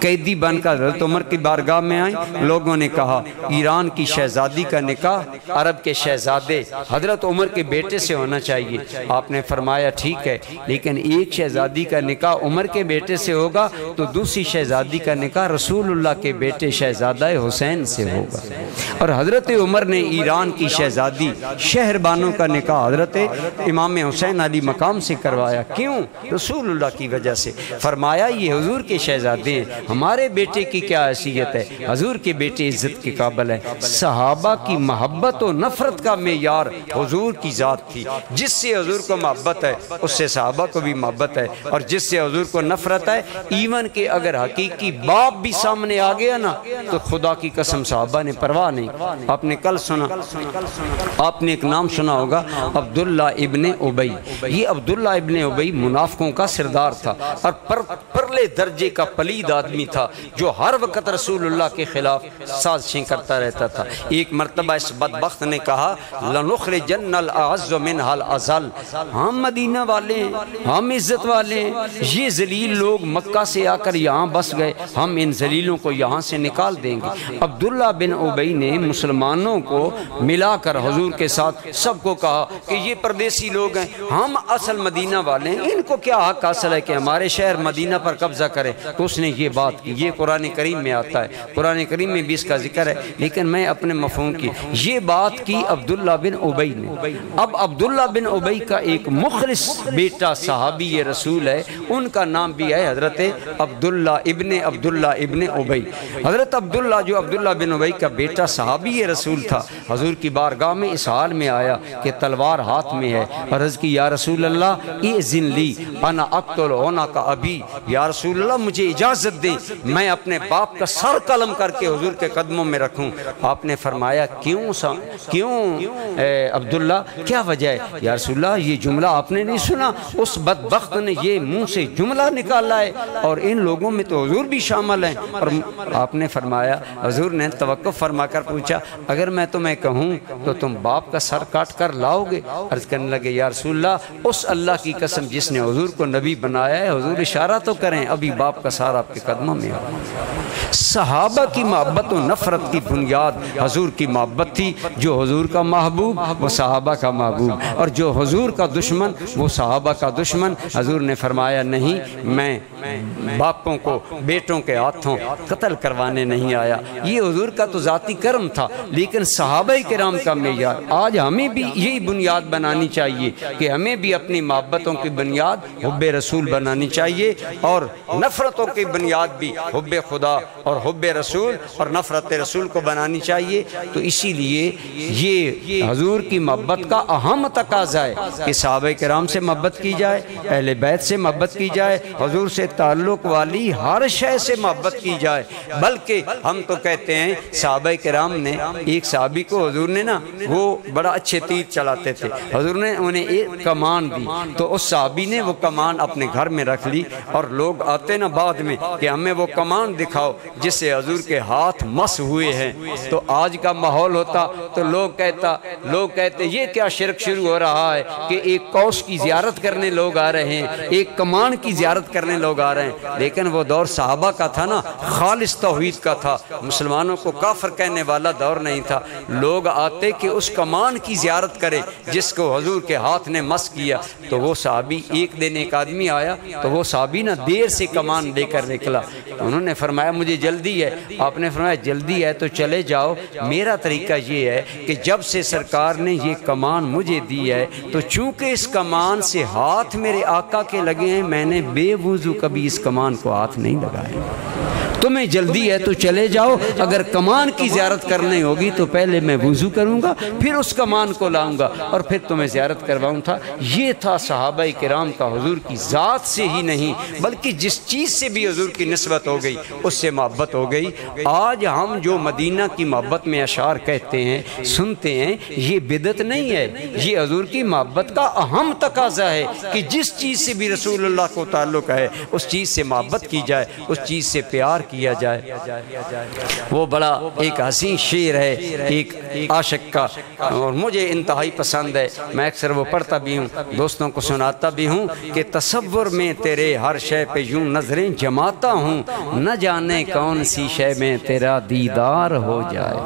قیدی بن کر حضرت عمر کی بارگاہ میں آئیں۔ لوگوں نے کہا ایران کی شہزادی کا نکاح عرب کے شہزادے حضرت عمر کے بیٹے سے ہونا چاہیے۔ آپ نے فرمایا ٹھیک ہے، لیکن ایک شہزادی کا نکاح عمر کے بیٹے سے ہوگا تو دوسری شہزادی کا نکاح رسول اللہ کے بیٹے شہزادہ حسین سے ہوگا۔ اور حضرت عمر نے ایران کی شہزادی شہر بانوں کا نکاح حضرت امام حسین علی مقام سے کروایا۔ کیوں؟ رسول اللہ کی وجہ سے۔ فرمایا یہ حضور کے شہزادے ہیں، ہمارے بیٹے کی کیا حیثیت ہے؟ حضور کے بیٹے عزت کے قابل ہے۔ صحابہ کی محبت و نفرت کا معیار حضور کی ذات تھی۔ جس سے حضور کو محبت ہے اس سے صحابہ کو بھی محبت ہے، اور جس سے حضور کو نفرت ہے، ایون کہ اگر حقیقی باپ بھی سامنے آ گیا نا تو خدا کی قسم صحابہ نے پرواہ نہیں۔ آپ نے کل سنا، آپ نے ایک نام سنا ہوگا عبداللہ ابن ابی۔ یہ عبداللہ ابن ابی منافقوں کا سردار تھا اور پرلے درجے کا پلید آدمی تھا جو ہر وقت رسول اللہ کے خلاف سازشیں کرتا رہتا تھا۔ ایک مرتبہ اس بدبخت نے کہا لَنُخْرِجَنَّ الْأَعَزُّ مِنْهَا الْأَذَلَّ، ہم مدینہ والے ہیں، ہم عزت والے ہیں، یہ ذلیل لوگ مکہ سے آ کر یہاں بس گئے، ہم ان ذلیلوں کو یہاں سے نکال دیں گے۔ عبداللہ بن ابی نے مسلمانوں کو ملا کر حضور کے ساتھ سب کو کہا کہ یہ پردیسی لوگ ہیں، ہم اصل مدینہ والے ہیں، ان کو کیا حق حاصل ہے کہ ہمارے شہر مدینہ پر قبضہ کریں؟ تو اس نے یہ بات کی۔ یہ قرآن کریم میں آتا ہے، قرآن کریم میں بھی اس کا ذکر ہے، لیکن میں اپنے مفہوم کی یہ بات کی عبداللہ بن ابی نے۔ اب عبداللہ بن ابی کا ایک مخلص بیٹا صحابی رسول ہے، ان کا نام بھی ہے حضرت عبداللہ ابن ابی۔ حضرت عبداللہ جو عبداللہ بن ابی کا بیٹا صحابی رسول تھا، حضور کی بارگاہ میں اس حال میں آیا کہ تلوار ہاتھ میں ہے، اور عرض کی یا رسول اللہ اذن لی انا اقتل ہونا کا ابی، یا رسول اللہ مجھے اجازت دیں میں اپنے باپ کا سر قلم کر کے حضور کے قدموں میں رکھوں۔ آپ نے فرمایا کیوں عبداللہ کیا وجہ ہے؟ یا رسول اللہ یہ جملہ آپ نے نہیں سنا؟ اس بدبخت نے یہ منہ سے جملہ نکالا ہے اور ان لوگوں میں تو حضور بھی شامل ہیں۔ اور آپ نے فرمایا، حضور نے توقف فرما کر پوچھا اگر میں تمہیں کہوں تو تم باپ کا سر کاٹ کر لاؤ گے؟ عرض کرنے لگے یا رسول اللہ اس اللہ کی قسم جس نے حضور کو نبی بنایا ہے، حضور اشارہ تو کریں، ابھی باپ کا سر آپ کے قدموں میں ہے۔ صحابہ کی محبت و نفرت کی بنیاد حضور کی محبت تھی۔ جو حضور کا محبوب وہ صحابہ کا محبوب، اور جو حضور کا دشمن وہ صحابہ کا دشمن۔ حضور نے فرمایا نہیں، میں باپوں کو بیٹوں کے ہاتھوں قتل کروانے نہیں آیا۔ یہ حضور کا تو ذاتی کرم تھا، لیکن صحابہ کرام کا معیار آج ہمیں بھی یہی بنیاد بنانی چاہیے کہ ہمیں بھی اپنی محبتوں کی بنیاد حب رسول بنانی چاہیے، اور نفرتوں کی بنیاد بھی حب خدا اور حب رسول اور نفرت رسول کو بنانی چاہیے۔ تو اسی لیے یہ حضور کی محبت کا اہم تقاضا ہے کہ صحابہ کرام سے محبت کی جائے، اہل بیت سے محبت کی جائے، حضور سے تعلق والی ہر شے سے محبت کی جائے۔ بلکہ ہم تو کہتے ہیں صحابہ کرام نے، ایک صحابی کو حضور نے نا وہ بڑا اچھے تیر چلاتے تھے، حضور نے انہیں ایک کمان دی تو اس صحابی نے وہ کمان اپنے گھر میں رکھ لی، اور لوگ آتے نا بعد میں کہ ہمیں وہ کمان دکھاؤ جس سے حضور کے ہاتھ مس ہوئے ہیں۔ تو آج کا ماحول ہوتا تو لوگ کہتے یہ کیا شرک شروع ہو رہا ہے کہ ایک قوس کی زیارت کرنے لوگ آ رہے ہیں، ایک کمان کی زیارت کرنے لوگ آ رہے ہیں۔ لیکن وہ دور صحابہ کا تھا نا، خالص توحید کا تھا، مسلمانوں کو کافر کہنے والا دور نہیں تھا۔ لوگ آتے کہ اس کمان کی زیارت کرے جس کو حضور کے ہاتھ نے مس کیا۔ تو وہ صحابی ایک دن ایک آدمی آیا تو وہ صحابی نا دیر سے کمان لے کر نکلا، انہوں نے فرمایا مجھے جلدی ہے۔ آپ نے فرمایا جلدی ہے تو چلے جاؤ، میرا طریقہ یہ ہے کہ جب سے سرکار نے یہ کمان مجھے دی ہے تو چونکہ اس کمان سے ہاتھ میرے آقا کے لگے ہیں، میں نے بے وضو کبھی اس کمان کو ہاتھ نہیں لگایا۔ تمہیں جلدی ہے تو چلے جاؤ، اگر کمان کی زیارت کرنی ہوگی تو پہلے میں وضو کروں گا، پھر اس کمان کو لاؤں گا اور پھر تمہیں زیارت کرواؤں تھا۔ یہ تھا صحابہ کرام کا حضور کی ذات سے ہی نہیں بلکہ جس چیز سے بھی حضور کی نسبت ہو گئی اس سے محبت ہو گئی۔ آج ہم جو مدینہ کی محبت میں اشعار کہتے ہیں، سنتے ہیں، یہ بدعت نہیں ہے، یہ حضور کی محبت کا اہم تقاضا ہے کہ جس چیز سے بھی رسول اللہ کو تعلق ہے اس چیز سے محبت کی جائے، اس چیز سے پیار کیا جائے۔ وہ بڑا ایک حسین شعر ہے ایک عاشق کا، اور مجھے انتہائی پسند ہے، میں اکثر وہ پڑھتا بھی ہوں، دوستوں کو سناتا بھی ہوں کہ تصور میں تیرے ہر شے پہ یوں نظریں جماتا ہوں، نہ جانے کون سی شے میں تیرا دیدار ہو جائے۔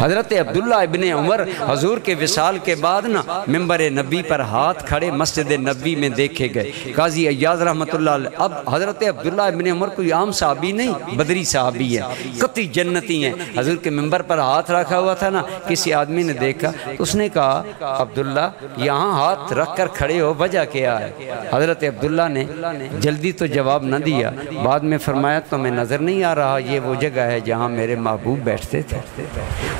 حضرت عبداللہ ابن عمر حضور کے وصال کے بعد نا منبر نبی پر ہاتھ کھڑے مسجد نبی میں دیکھے گئے۔ قاضی عیاض رحمۃ اللہ علیہ، اب حضرت عبداللہ ابن عمر کوئی عام صحابی نہیں، بدری صحابی ہے، قطعی جنتی ہیں۔ حضور کے منبر پر ہاتھ رکھا ہوا تھا نا، کسی آدمی نے دیکھا تو اس نے کہا عبداللہ یہاں ہاتھ رکھ کر کھڑے ہو، وجہ کیا ہے؟ حضرت عبداللہ نے جلدی تو جواب نہ دیا، بعد میں فرمایا تمہیں نظر نہیں آ رہا یہ وہ جگہ ہے جہاں میرے محبوب بیٹھتے تھے؟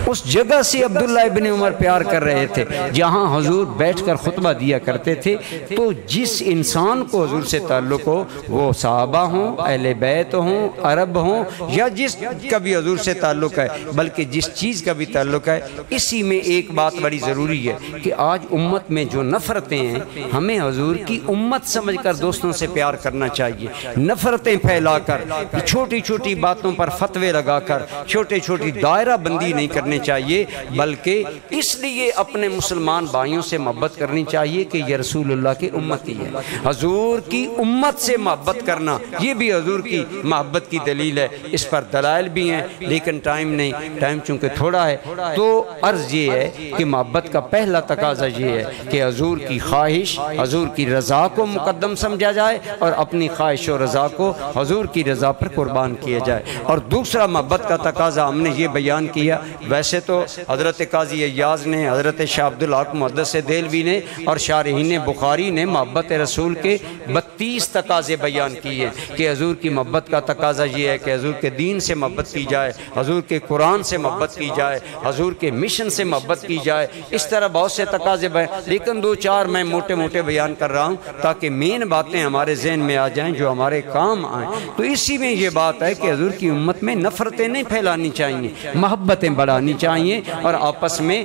اس جگہ سے عبداللہ ابن عمر پیار کر رہے تھے جہاں حضور بیٹھ کر خطبہ دیا کرتے تھے۔ تو جس انسان کو حضور سے تعلق ہو، وہ صحابہ ہوں، اہل بیت ہوں، عرب ہوں، یا جس کا بھی حضور سے تعلق ہے، بلکہ جس چیز کا بھی تعلق ہے، اسی میں ایک بات بڑی ضروری ہے کہ آج امت میں جو نفرتیں ہیں، ہمیں حضور کی امت سمجھ کر دوستوں سے پیار کرنا چاہیے۔ نفرتیں پھیلا کر، چھوٹی چھوٹی باتوں پر فتوے لگا کر چھوٹی چھوٹی دائرہ بندی نہیں کرنی چاہیے، بلکہ اس لیے اپنے مسلمان بھائیوں سے محبت کرنی چاہیے کہ یہ رسول اللہ کی امتی ہے۔ حضور کی امت سے محبت کرنا یہ بھی حضور کی محبت کی دلیل ہے۔ اس پر دلائل بھی ہیں لیکن ٹائم نہیں، ٹائم چونکہ تھوڑا ہے، تو عرض یہ ہے کہ محبت کا پہلا تقاضا یہ ہے کہ حضور کی خواہش، حضور کی رضا کو مقدم سمجھا جائے اور اپنی خواہش و رضا کو حضور کی رضا پر قربان کیا جائے۔ اور دوسرا محبت کا تقاضا ہم نے یہ بیان کیا، ویسے تو حضرت قاضی عیاض نے، حضرت شاہ عبدالحق محدث دہلوی نے اور شارحین بخاری نے محبت رسول کے 32 تقاضے بیان کیے کہ حضور کی محبت کا تقاضا یہ ہے کہ حضور کے دین سے محبت کی جائے، حضور کے قرآن سے محبت کی جائے، حضور کے مشن سے محبت کی جائے۔ اس طرح بہت سے تقاضے لیکن دو چار میں موٹے موٹے بیان کر رہا ہوں تاکہ مین باتیں ہمارے ذہن میں آ جائیں جو ہمارے کام آئیں۔ تو اسی میں یہ بات ہے کہ حضور کی امت میں نفرتیں نہیں پھیلانی چاہیے، محبتیں بڑھانی چاہیے، اور آپس میں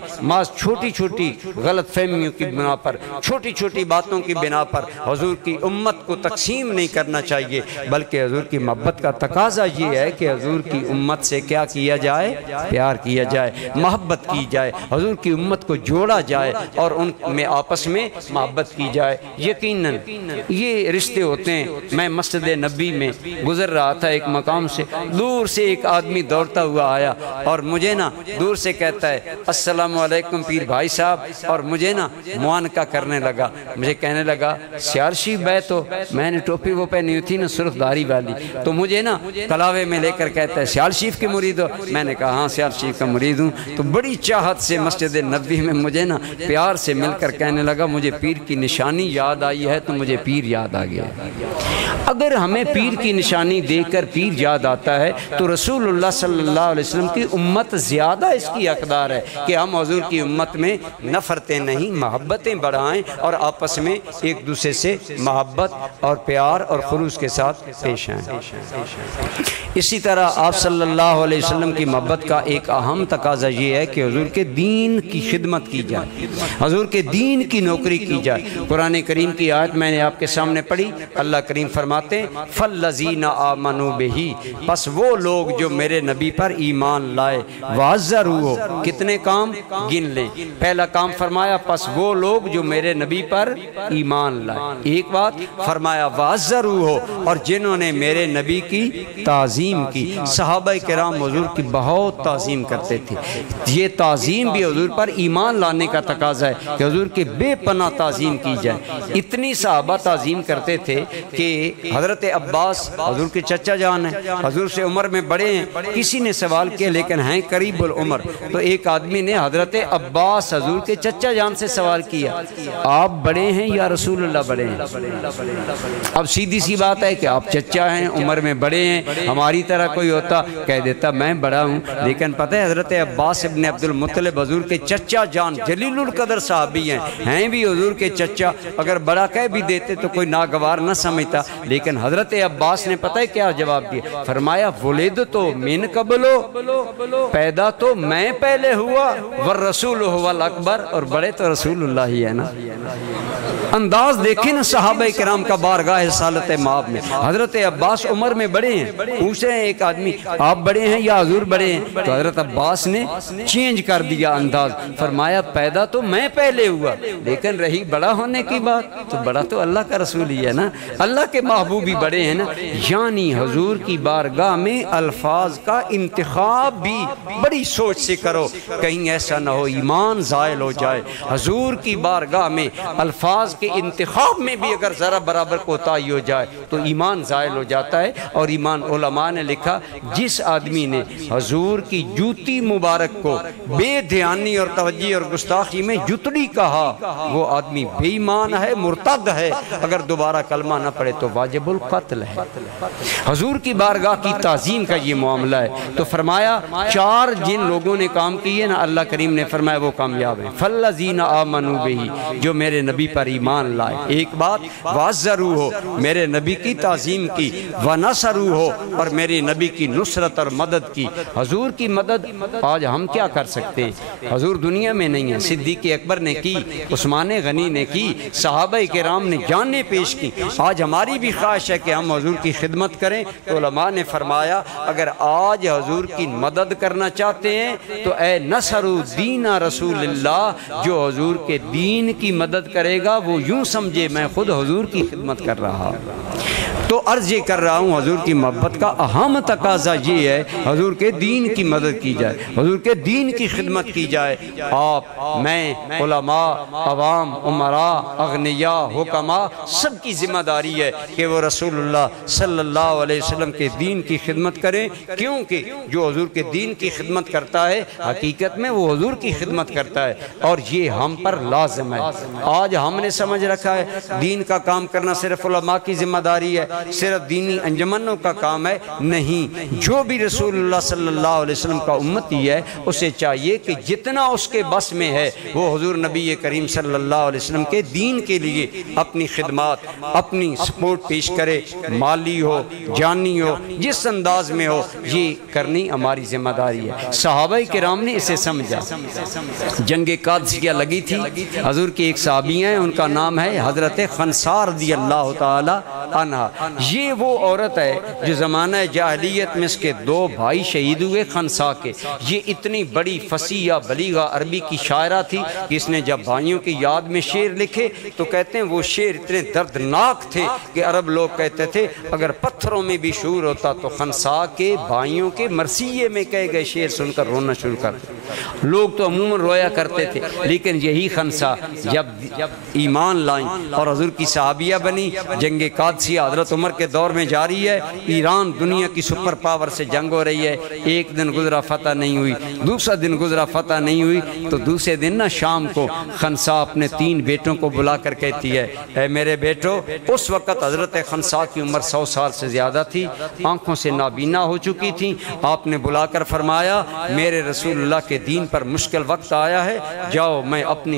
چھوٹی چھوٹی غلط فہمیوں کی بنا پر، چھوٹی چھوٹی باتوں کی بنا پر حضور کی امت کو تقسیم نہیں کرنا چاہیے، بلکہ حضور کی محبت کا تقاضا یہ ہے کہ حضور کی امت سے کیا کیا جائے؟ پیار کیا جائے، محبت کی جائے، حضور کی امت کو جوڑا جائے اور ان میں آپس میں محبت کی جائے۔ یقیناً یہ رشتے ہوتے ہیں۔ میں مسجد نبی میں گزر رہا تھا، ایک مقام سے دور سے ایک آدمی دوڑتا ہوا آیا اور مجھے نا دور سے کہتا ہے السلام علیکم پیر بھائی صاحب، اور مجھے نا معانقہ کرنے لگا، مجھے کہنے لگا سیال شریف بیت ہو؟ میں نے ٹوپی وہ پہنی ہوئی تھی نا سرخ داری والی، تو مجھے نا کلاوے میں لے کر کہتا ہے سیال شریف کے مرید ہو؟ میں نے کہا ہاں سیال شریف کا مرید ہوں۔ تو بڑی چاہت سے مسجد نبوی میں مجھے نا پیار سے مل کر کہنے لگا مجھے پیر کی نشانی یاد آئی ہے تو مجھے پیر یاد آ گیا۔ اگر ہمیں پیر کی نشانی دیکھ کر پیر یاد آتا ہے تو رسول اللہ صلی اللہ علیہ وسلم کی امت زیادہ اس کی حقدار ہے کہ ہم حضور کی امت میں نفرتیں نہیں، محبتیں بڑھائیں اور آپس میں ایک دوسرے سے محبت اور پیار اور خلوص کے ساتھ پیش آئیں۔ اسی طرح آپ صلی اللہ علیہ وسلم کی محبت کا ایک اہم تقاضا یہ ہے کہ حضور کے دین کی خدمت کی جائے، حضور کے دین کی نوکری کی جائے۔ قرآن کریم کی آیت میں نے آپ کے سامنے پڑھی، اللہ کریم فرماتے ہیں فَالَّذِينَ آمَنُوا بِهِ، پس وہ لوگ جو میرے نبی پر ایمان لائے، وَعَزَّرُوهُ، کتنے کام گن لیں۔ پہلا کام فرمایا پس وہ لوگ جو میرے نبی پر ایمان لائے، ایک بات فرمایا وَعَزَّرُوهُ، اور جنہوں نے میرے نبی کی تعظیم کی۔ صحابہ کرام حضور کی بہت تعظیم کرتے تھے، یہ تعظیم بھی حضور پر ایمان لانے کا تقاضا ہے کہ حضور کی بے پناہ تعظیم کی جائے۔ اتنی صحابہ تعظیم کرتے تھے کہ حضرت عباس حضور کے چچا جان ہیں، حضور سے عمر میں بڑے ہیں، کسی نے سوال کیا لیکن ہیں قریب قریب العمر۔ تو ایک آدمی نے حضرت عباس حضور کے چچا جان سے سوال کیا، آپ بڑے ہیں یا رسول اللہ بڑے ہیں؟ اب سیدھی سی بات ہے کہ آپ چچا ہیں، عمر میں بڑے ہیں، ہماری طرح کوئی ہوتا کہہ دیتا میں بڑا ہوں، لیکن پتہ ہے حضرت عباس ابن عبد المطلب حضور کے چچا جان جلیل القدر صحابی ہیں بھی حضور کے چچا، اگر بڑا کہہ بھی دیتے تو کوئی ناگوار نہ سمجھتا، لیکن حضرت عباس نے پتہ ہے کیا جواب دیا؟ فرمایا ولد تو من قبلو، پیدا تو میں پہلے ہوا، والرسول هو الاکبر، اور بڑے تو رسول اللہ ہی ہے نا۔ انداز دیکھیں نا صحابہ کرام کا بارگاہ رسالت مآب میں۔ حضرت عباس عمر میں بڑے ہیں، پوچھ رہے ہیں ایک آدمی آپ بڑے ہیں یا حضور بڑے ہیں؟ تو حضرت عباس نے چینج کر دیا انداز، فرمایا پیدا تو میں پہلے ہوا، لیکن رہی بڑا ہونے کی بات تو بڑا تو اللہ کا رسول ہی ہے نا، اللہ کے محبوب بھی بڑے ہیں نا۔ یعنی حضور کی بارگاہ میں الفاظ کا انتخاب بھی بڑی سوچ سے کرو، کہیں ایسا نہ ہو ایمان زائل ہو جائے۔ حضور کی بارگاہ میں الفاظ کے انتخاب میں بھی اگر ذرا برابر کوتاہی ہو جائے تو ایمان زائل ہو جاتا ہے۔ اور ایمان علماء نے لکھا جس آدمی نے حضور کی جوتی مبارک کو بے دھیانی اور توجہ اور گستاخی میں جتڑی کہا، وہ آدمی بے ایمان ہے، مرتد ہے، اگر دوبارہ کلمہ نہ پڑھے تو واجب القتل ہے۔ حضور کی بارگاہ کی تعظیم کا یہ معاملہ ہے۔ تو فرمایا چار جن لوگوں نے کام کیے نا، اللہ کریم نے فرمایا وہ کامیاب ہیں۔ فالذین آمنوا بہ، جو میرے نبی پر ایمان لائے، ایک بات وعزروا ہو، میرے نبی کی تعظیم کی، ونصروا ہو، اور میرے نبی کی نصرت اور مدد کی۔ حضور کی مدد آج ہم کیا کر سکتے ہیں؟ حضور دنیا میں نہیں ہے، صدیق اکبر نے کی، عثمان غنی نے کی، صحابہ کرام نے جانیں پیش کی۔ آج ہماری بھی خواہش ہے کہ ہم حضور کی خدمت کریں، تو علماء نے فرمایا اگر آج حضور کی مدد کرنا چاہتے ہیں تو اے نصر دین رسول اللہ، جو حضور کے دین کی مدد کرے گا وہ یوں سمجھے میں خود حضور کی خدمت کر رہا ہوں۔ تو عرض یہ کر رہا ہوں حضور کی محبت کا اہم تقاضا یہ ہے حضور کے دین کی مدد کی جائے، حضور کے دین کی خدمت کی جائے۔ آپ، میں، علماء، عوام، امراء، اغنیاء، حکماء، سب کی ذمہ داری ہے کہ وہ رسول اللہ صلی اللہ علیہ وسلم کے دین کی خدمت کریں، کیونکہ جو حضور کے دین کی خدمت کرتا ہے حقیقت میں وہ حضور کی خدمت کرتا ہے، اور یہ ہم پر لازم ہے۔ آج ہم نے سمجھ رکھا ہے دین کا کام کرنا صرف علماء کی ذمہ داری ہے، صرف دینی انجمنوں کا کام ہے، نہیں۔ جو بھی رسول اللہ صلی اللہ علیہ وسلم کا امتی ہے اسے چاہیے کہ جتنا اس کے بس میں ہے وہ حضور نبی کریم صلی اللہ علیہ وسلم کے دین کے لیے اپنی خدمات، اپنی سپورٹ پیش کرے، مالی ہو، جانی ہو، جس انداز میں ہو، یہ کرنی ہماری ذمہ داری ہے۔ صحابہ کرام نے اسے سمجھا۔ جنگ قادسیہ لگی تھی، حضور کی ایک صحابی ہیں، ان کا نام ہے حضرت خنسا رضی اللہ تعالی عنہ۔ یہ وہ عورت ہے جو زمانہ جاہلیت میں اس کے دو بھائی شہید ہوئے خنسا کے۔ یہ اتنی بڑی فصیح بلیغہ عربی کی شاعرہ تھی کہ اس نے جب بھائیوں کی یاد میں شعر لکھے تو کہتے ہیں وہ شعر اتنے دردناک تھے کہ عرب لوگ کہتے تھے اگر پتھروں میں بھی شعور ہوتا تو خنسا کے بھائیوں کے مرثیے میں کہے گئے شعر سن کر رونا شروع کر دیں۔ لوگ تو عموماً رویا کرتے تھے، لیکن یہی خنسا جب ایمان لائیں اور حضور کی صحابیہ بنی، جنگ قادسیہ حضرت عمر کے دور میں جاری ہے، ایران دنیا کی سپر پاور سے جنگ ہو رہی ہے، ایک دن گزرا فتح نہیں ہوئی، دوسرا دن گزرا فتح نہیں ہوئی، تو دوسرے دن نا شام کو خنسا اپنے 3 بیٹوں کو بلا کر کہتی ہے اے میرے بیٹو، اس وقت حضرت خنسا کی عمر 100 سال سے زیادہ تھی، آنکھوں سے نابینا ہو چکی تھی، آپ نے بلا کر فرمایا میرے رسول اللہ کے دین پر مشکل وقت آیا ہے، جاؤ میں اپنی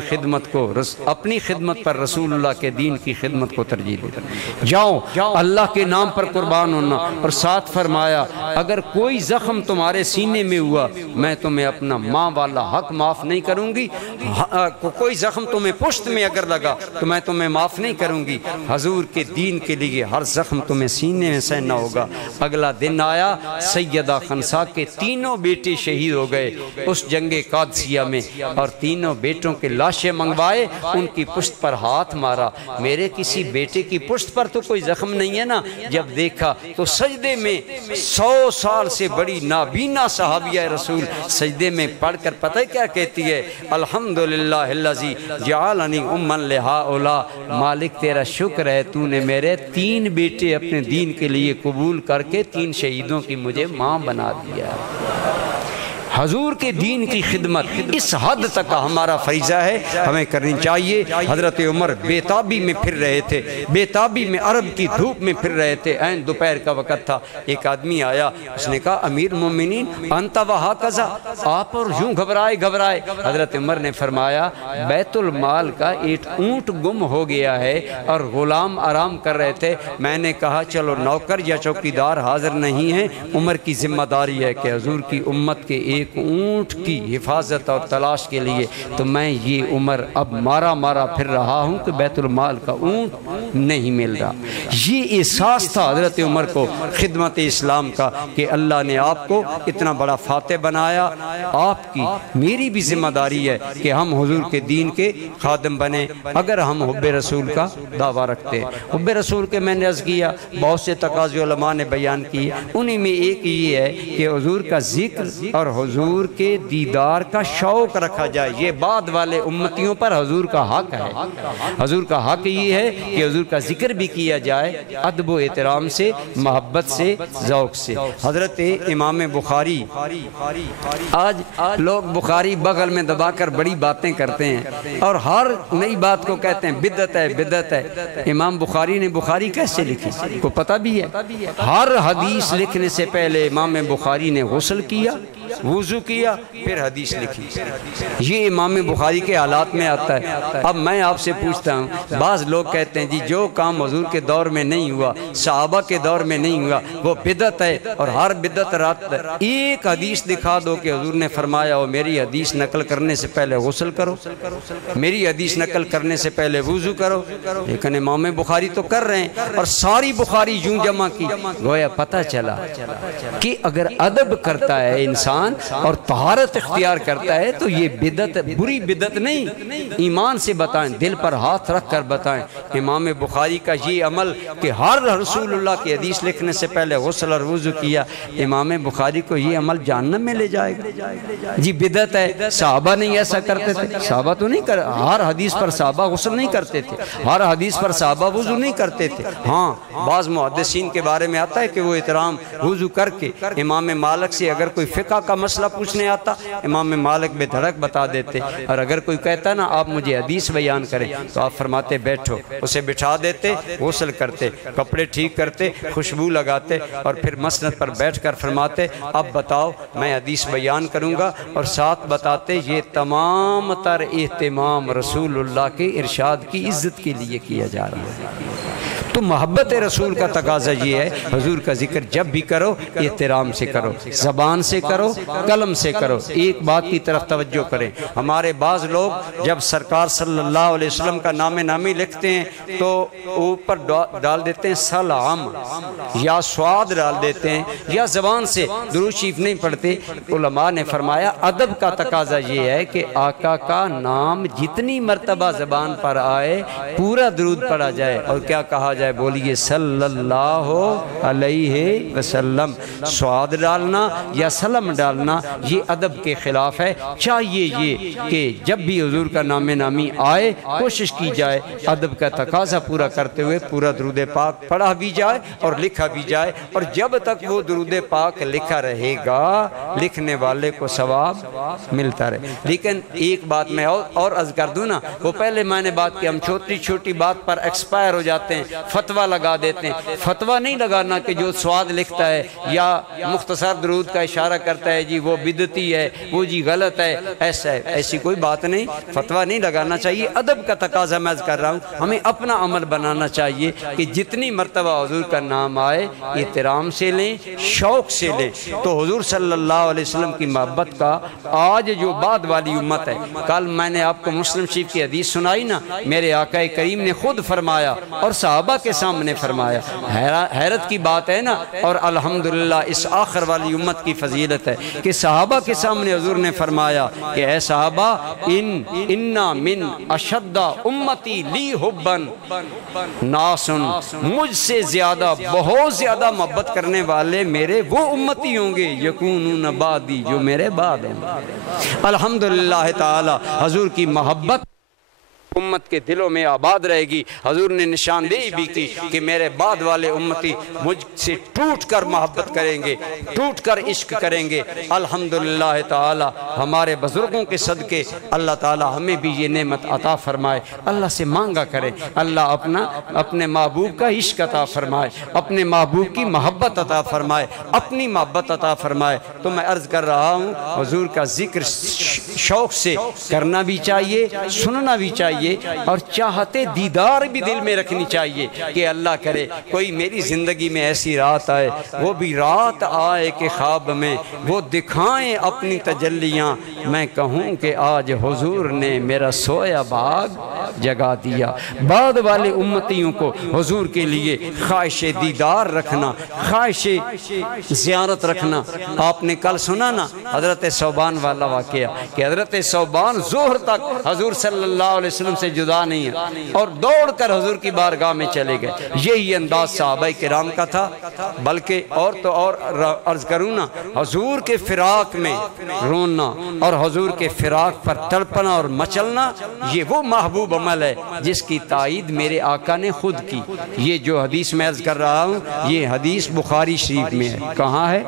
خدمت پر رسول اللہ کے دین کی خدمت کو ترجیح دیتا ہوں، جاؤ اللہ کے نام پر قربان ہونا۔ اور ساتھ فرمایا اگر کوئی زخم تمہارے سینے میں ہوا میں تمہیں اپنا ماں والا حق معاف نہیں کروں گی، کوئی زخم تمہیں پشت میں اگر لگا تو میں تمہیں معاف نہیں کروں گی، حضور کے دین کے لیے ہر زخم تمہیں سینے میں سہنا ہوگا۔ اگلا دن آیا، سیدہ خنسا کے 3 بیٹے شہید ہو گئے اس جنگ قادسیہ میں، اور 3 بیٹوں کے لاشیں منگوائے، ان کی پشت پر ہاتھ مارا، میرے کسی بیٹے کی پشت پر تو کوئی زخم نہیں ہے نا؟ جب دیکھا تو سجدے میں 100 سال سے بڑی نابینا صحابیہ رسول سجدے میں پڑھ کر پتہ کیا کہتی ہے؟ الحمدللہ الذی جعلنی امًا لہؤلاء، مالک تیرا شکر ہے تو نے میرے 3 بیٹے اپنے دین کے لیے قبول کر کے 3 شہیدوں کی مجھے ماں بنا دیا۔ حضور کے دین کی خدمت اس حد تک ہمارا فریضہ ہے، ہمیں کرنی چاہیے۔ حضرت عمر بے تابی میں پھر رہے تھے، بے تابی میں عرب کی دھوپ میں پھر رہے تھے، عین دوپہر کا وقت تھا۔ ایک آدمی آیا، اس نے کہا امیر المومنین انت وہکذا، آپ اور یوں گھبرائے۔ حضرت عمر نے فرمایا بیت المال کا ایک اونٹ گم ہو گیا ہے اور غلام آرام کر رہے تھے، میں نے کہا چلو نوکر یا چوکیدار حاضر نہیں ہے، عمر کی ذمہ داری ہے کہ حضور کی امت کے ایک اونٹ کی حفاظت اور تلاش کے لیے تو میں یہ عمر اب مارا پھر رہا ہوں کہ بیت المال کا اونٹ نہیں مل رہا۔ یہ احساس تھا حضرت عمر کو خدمت اسلام کا کہ اللہ نے آپ کو اتنا بڑا فاتح بنایا۔ آپ کی میری بھی ذمہ داری ہے کہ ہم حضور کے دین کے خادم بنیں اگر ہم حب رسول کا دعویٰ رکھتے ہیں۔ حب رسول کے میں نے عرض کیا بہت سے تقاضے علماء نے بیان کیے، انہی میں ایک یہ ہے کہ حضور کا ذکر اور حضور کے دیدار کا شوق رکھا جائے۔ یہ بعد والے امتیوں پر حضور کا حق ہے۔ حضور کا حق یہ ہے کہ حضور کا ذکر بھی کیا جائے ادب و احترام سے، محبت سے، ذوق سے۔ حضرت امام بخاری، آج لوگ بخاری بغل میں دبا کر بڑی باتیں کرتے ہیں اور ہر نئی بات کو کہتے ہیں بدعت ہے بدعت ہے۔ امام بخاری نے بخاری کیسے لکھی کو پتہ بھی ہے؟ ہر حدیث لکھنے سے پہلے امام بخاری نے غسل کیا، وضو کیا، پھر حدیث لکھی۔ یہ امام بخاری کے حالات میں آتا ہے۔ اب میں آپ سے پوچھتا ہوں، بعض لوگ کہتے ہیں جی جو کام حضور کے دور میں نہیں ہوا، صحابہ کے دور میں نہیں ہوا، وہ بدعت ہے اور ہر بدعت رات ہے۔ ایک حدیث دکھا دو کہ حضور نے فرمایا ہو میری حدیث نقل کرنے سے پہلے غسل کرو، میری حدیث نقل کرنے سے پہلے وضو کرو، لیکن امام بخاری تو کر رہے ہیں اور ساری بخاری یوں جمع کی۔ گویا پتہ چلا کہ اگر ادب کرتا ہے انسان اور طہارت اختیار کرتا ہے تو یہ بدعت بری بدعت نہیں، ایمان سے بتائیں، دل پر ہاتھ رکھ کر بتائیں۔ امام بخاری کا یہ عمل کہ ہر رسول اللہ کی حدیث لکھنے سے پہلے غسل اور وضو کیا، امام بخاری کو یہ عمل جہنم میں لے جائے گا۔ جی بدعت ہے، صحابہ نہیں ایسا کرتے تھے، صحابہ تو نہیں کر، ہر حدیث پر صحابہ غسل نہیں کرتے تھے، ہر حدیث پر صحابہ وضو نہیں کرتے تھے۔ ہاں بعض محدثین کے بارے میں آتا ہے کہ وہ احترام وضو کر کے امام مالک سے اگر کوئی فقہ کا مسئلہ پوچھنے آتا امام مالک بے دھڑک بتا دیتے، اور اگر کوئی کہتا نا آپ مجھے حدیث بیان کریں تو آپ فرماتے بیٹھو، اسے بٹھا دیتے، غسل کرتے، کپڑے ٹھیک کرتے، خوشبو لگاتے اور پھر مسند پر بیٹھ کر فرماتے اب بتاؤ میں حدیث بیان کروں گا، اور ساتھ بتاتے یہ تمام تر اہتمام رسول اللہ کے ارشاد کی عزت کے لیے کیا جا رہا ہے۔ تو محبت رسول کا تقاضا یہ ہے حضور کا ذکر جب بھی کرو احترام سے کرو، زبان سے کرو، قلم سے کرو۔ ایک بات کی طرف توجہ کریں، ہمارے بعض لوگ جب سرکار صلی اللہ علیہ وسلم کا نام نامی لکھتے ہیں تو اوپر ڈال دیتے ہیں سلام یا سواد ڈال دیتے ہیں یا زبان سے درود شریف نہیں پڑھتے۔ علماء نے فرمایا ادب کا تقاضا یہ ہے کہ آقا کا نام جتنی مرتبہ زبان پر آئے پورا درود پڑھا جائے، اور کیا کہا جائے بولیے صلی اللہ علیہ وسلم۔ سواد ڈالنا یا سلم ڈالنا یہ ادب کے خلاف ہے۔ چاہیے یہ کہ جب بھی حضور کا نام نامی آئے کوشش کی جائے ادب کا تقاضا پورا کرتے ہوئے پورا درود پاک پڑھا بھی جائے اور لکھا بھی جائے، اور جب تک وہ درود پاک لکھا رہے گا لکھنے والے کو ثواب ملتا رہے۔ لیکن ایک بات میں اور عرض کر دوں نا، وہ پہلے میں نے بات کی ہم چھوٹی چھوٹی بات پر ایکسپائر ہو جاتے ہیں، فتویٰ لگا دیتے ہیں۔ فتویٰ نہیں لگانا کہ جو سواد لکھتا ہے یا مختصر درود کا اشارہ کرتا ہے جی وہ بدعتی ہے، وہ جی غلط ہے، ایسا ہے، ایسی کوئی بات نہیں، فتویٰ نہیں لگانا چاہیے۔ ادب کا تقاضا میں کر رہا ہوں، ہمیں اپنا عمل بنانا چاہیے کہ جتنی مرتبہ حضور کا نام آئے احترام سے لیں، شوق سے لیں۔ تو حضور صلی اللہ علیہ وسلم کی محبت کا آج جو بعد والی امت ہے، کل میں نے آپ کو مسلم شریف کی حدیث سنائی نا، میرے آقا کریم نے خود فرمایا اور صحابہ کے سامنے فرمایا، حیرت کی بات ہے نا، اور الحمدللہ اس آخر والی امت کی فضیلت ہے کہ صحابہ کے سامنے حضور نے فرمایا کہ اے صحابہ انا من اشد امتی لی حبن ناسن، مجھ سے زیادہ بہت زیادہ محبت کرنے والے میرے وہ امتی ہوں گے یکونون بعدی جو میرے بعد ہیں۔ الحمدللہ تعالی حضور کی محبت امت کے دلوں میں آباد رہے گی۔ حضور نے نشاندہی بھی کی کہ میرے بعد والے امتی مجھ سے ٹوٹ کر محبت کریں گے، ٹوٹ کر عشق کریں گے۔ الحمدللہ تعالی ہمارے بزرگوں کے صدقے اللہ تعالی ہمیں بھی یہ نعمت عطا فرمائے۔ اللہ سے مانگا کریں، اللہ اپنے محبوب کا عشق عطا فرمائے، اپنے محبوب کی محبت عطا فرمائے، اپنی محبت عطا فرمائے۔ تو میں عرض کر رہا ہوں حضور کا ذکر شوق سے کرنا بھی چاہیے، سننا بھی چاہیے، اور چاہتے دیدار بھی دل میں رکھنی چاہیے کہ اللہ کرے کوئی میری زندگی میں ایسی رات آئے، وہ بھی رات آئے کہ خواب میں وہ دکھائیں اپنی تجلیاں، میں کہوں کہ آج حضور نے میرا سویا باغ جگا دیا۔ بعد والے امتیوں کو حضور کے لیے خواہش دیدار رکھنا، خواہش زیارت رکھنا۔ آپ نے کل سنا نا حضرت ثوبان والا واقعہ کہ حضرت ثوبان ظہر تک حضور صلی اللہ علیہ وسلم سے جدا نہیں ہے اور دوڑ کر حضور کی بارگاہ میں چلے گئے۔ یہی انداز صحابہ کرام کا تھا۔ بلکہ اور تو اور عرض کروں نا، حضور کے فراق میں رونا اور حضور کے فراق پر تڑپنا اور مچلنا، یہ وہ محبوب عمل ہے جس کی تائید میرے آقا نے خود کی۔ یہ جو حدیث میں عرض کر رہا ہوں، یہ حدیث بخاری شریف میں ہے۔ کہاں ہے؟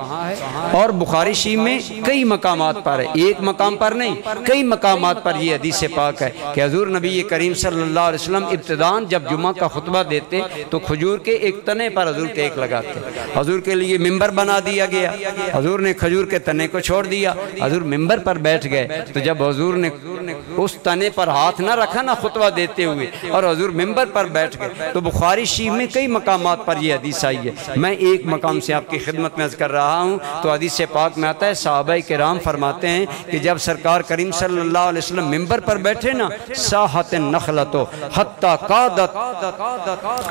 اور بخاری شریف میں کئی مقامات پر ہے، ایک مقام پر نہیں، کئی مقامات پر یہ حدیث پاک ہے کہ حضور نبی کریم صلی اللہ علیہ وسلم ابتداءً جب جمعہ کا خطبہ دیتے تو کھجور کے ایک تنے پر حضور کے ایک لگاتے۔ حضور کے لیے ممبر بنا دیا گیا، حضور نے کھجور کے تنے کو چھوڑ دیا، حضور ممبر پر بیٹھ گئے۔ تو جب حضور نے اس تنے پر ہاتھ نہ رکھا نا خطبہ دیتے ہوئے اور حضور ممبر پر بیٹھ گئے، تو بخاری شریف میں کئی مقامات پر یہ حدیث آئی ہے۔ میں ایک مقام سے آپ کی خدمت میں عرض کر رہا ہوں۔ تو حدیث پاک میں آتا ہے صحابہ کرام فرماتے ہیں کہ جب سرکار کریم صلی اللہ علیہ وسلم ممبر پر بیٹھے نا، ساحت النخلۃ حتی قادت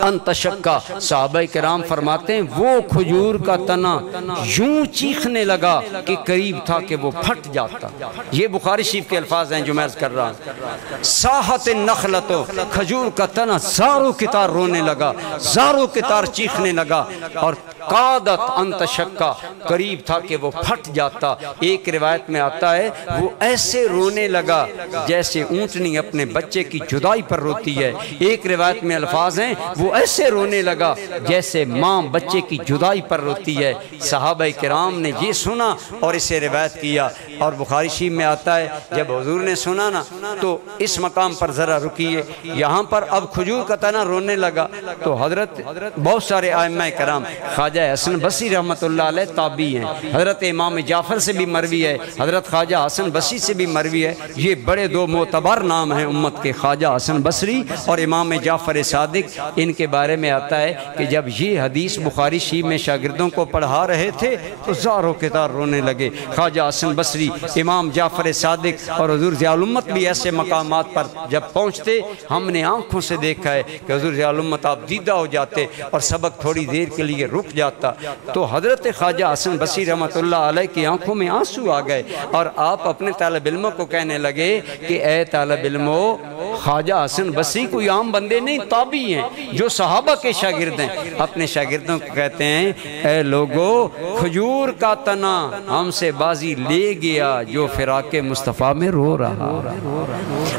ان تشقا، صحابہ کرام فرماتے ہیں وہ کھجور کا تنا یوں چیخنے لگا کہ قریب تھا کہ وہ پھٹ جاتا۔ یہ بخاری شریف کے الفاظ ہیں جو میں عرض کر رہا ہوں۔ ساحت النخلۃ، کھجور کا تنا زاروں کی طرح رونے لگا، زاروں کی طرح چیخنے لگا، اور قادت ان تشقا، قریب تھا کہ وہ پھٹ جاتا۔ ایک روایت میں آتا ہے وہ ایسے رونے لگا جیسے اونٹنی اپنے بچے کی جدائی پر روتی ہے۔ ایک روایت میں الفاظ ہیں وہ ایسے رونے لگا جیسے ماں بچے کی جدائی پر روتی ہے۔ صحابہ کرام نے یہ سنا اور اسے روایت کیا، اور بخاری شریف میں آتا ہے جب حضور نے سنا نا تو اس مقام پر ذرا رکیے، یہاں پر اب کھجور کا تنا رونے لگا تو حضرت بہت سارے ائمہ کرام، خواجہ حسن بصری رحمۃ اللہ علیہ تابعی ہیں، حضرت امام جعفر سے بھی مروی ہے، حضرت خواجہ حسن بصری سے بھی مروی ہے۔ یہ بڑے دو معتبر نام ہیں امت کے، خواجہ حسن بصری اور امام جعفر صادق۔ ان کے بارے میں آتا ہے کہ جب یہ حدیث بخاری شریف میں شاگردوں کو پڑھا رہے تھے تو زاروں کے طرح رونے لگے۔ خواجہ حسن بصری، امام جعفر صادق اور حضور ضیاء الامت بھی ایسے مقامات پر جب پہنچتے ہم نے آنکھوں سے دیکھا ہے کہ حضور ضیاء الامت آپ دیدہ ہو جاتے اور سبق تھوڑی دیر کے لیے رک جاتا۔ تو حضرت خواجہ حسن بصری رحمۃ اللہ علیہ کی آنکھوں میں آنسو آ گئے اور آپ اپنے طالب علموں کو کہنے لگے کہ اے طالب علموں، خواجہ حسن بصری کوئی عام بندے نہیں، تابعی ہیں جو صحابہ کے شاگرد ہیں۔ اپنے شاگردوں کو کہتے ہیں اے لوگو، کھجور کا تنا ہم سے بازی لے گیا جو فراق مصطفیٰ میں رو رہا۔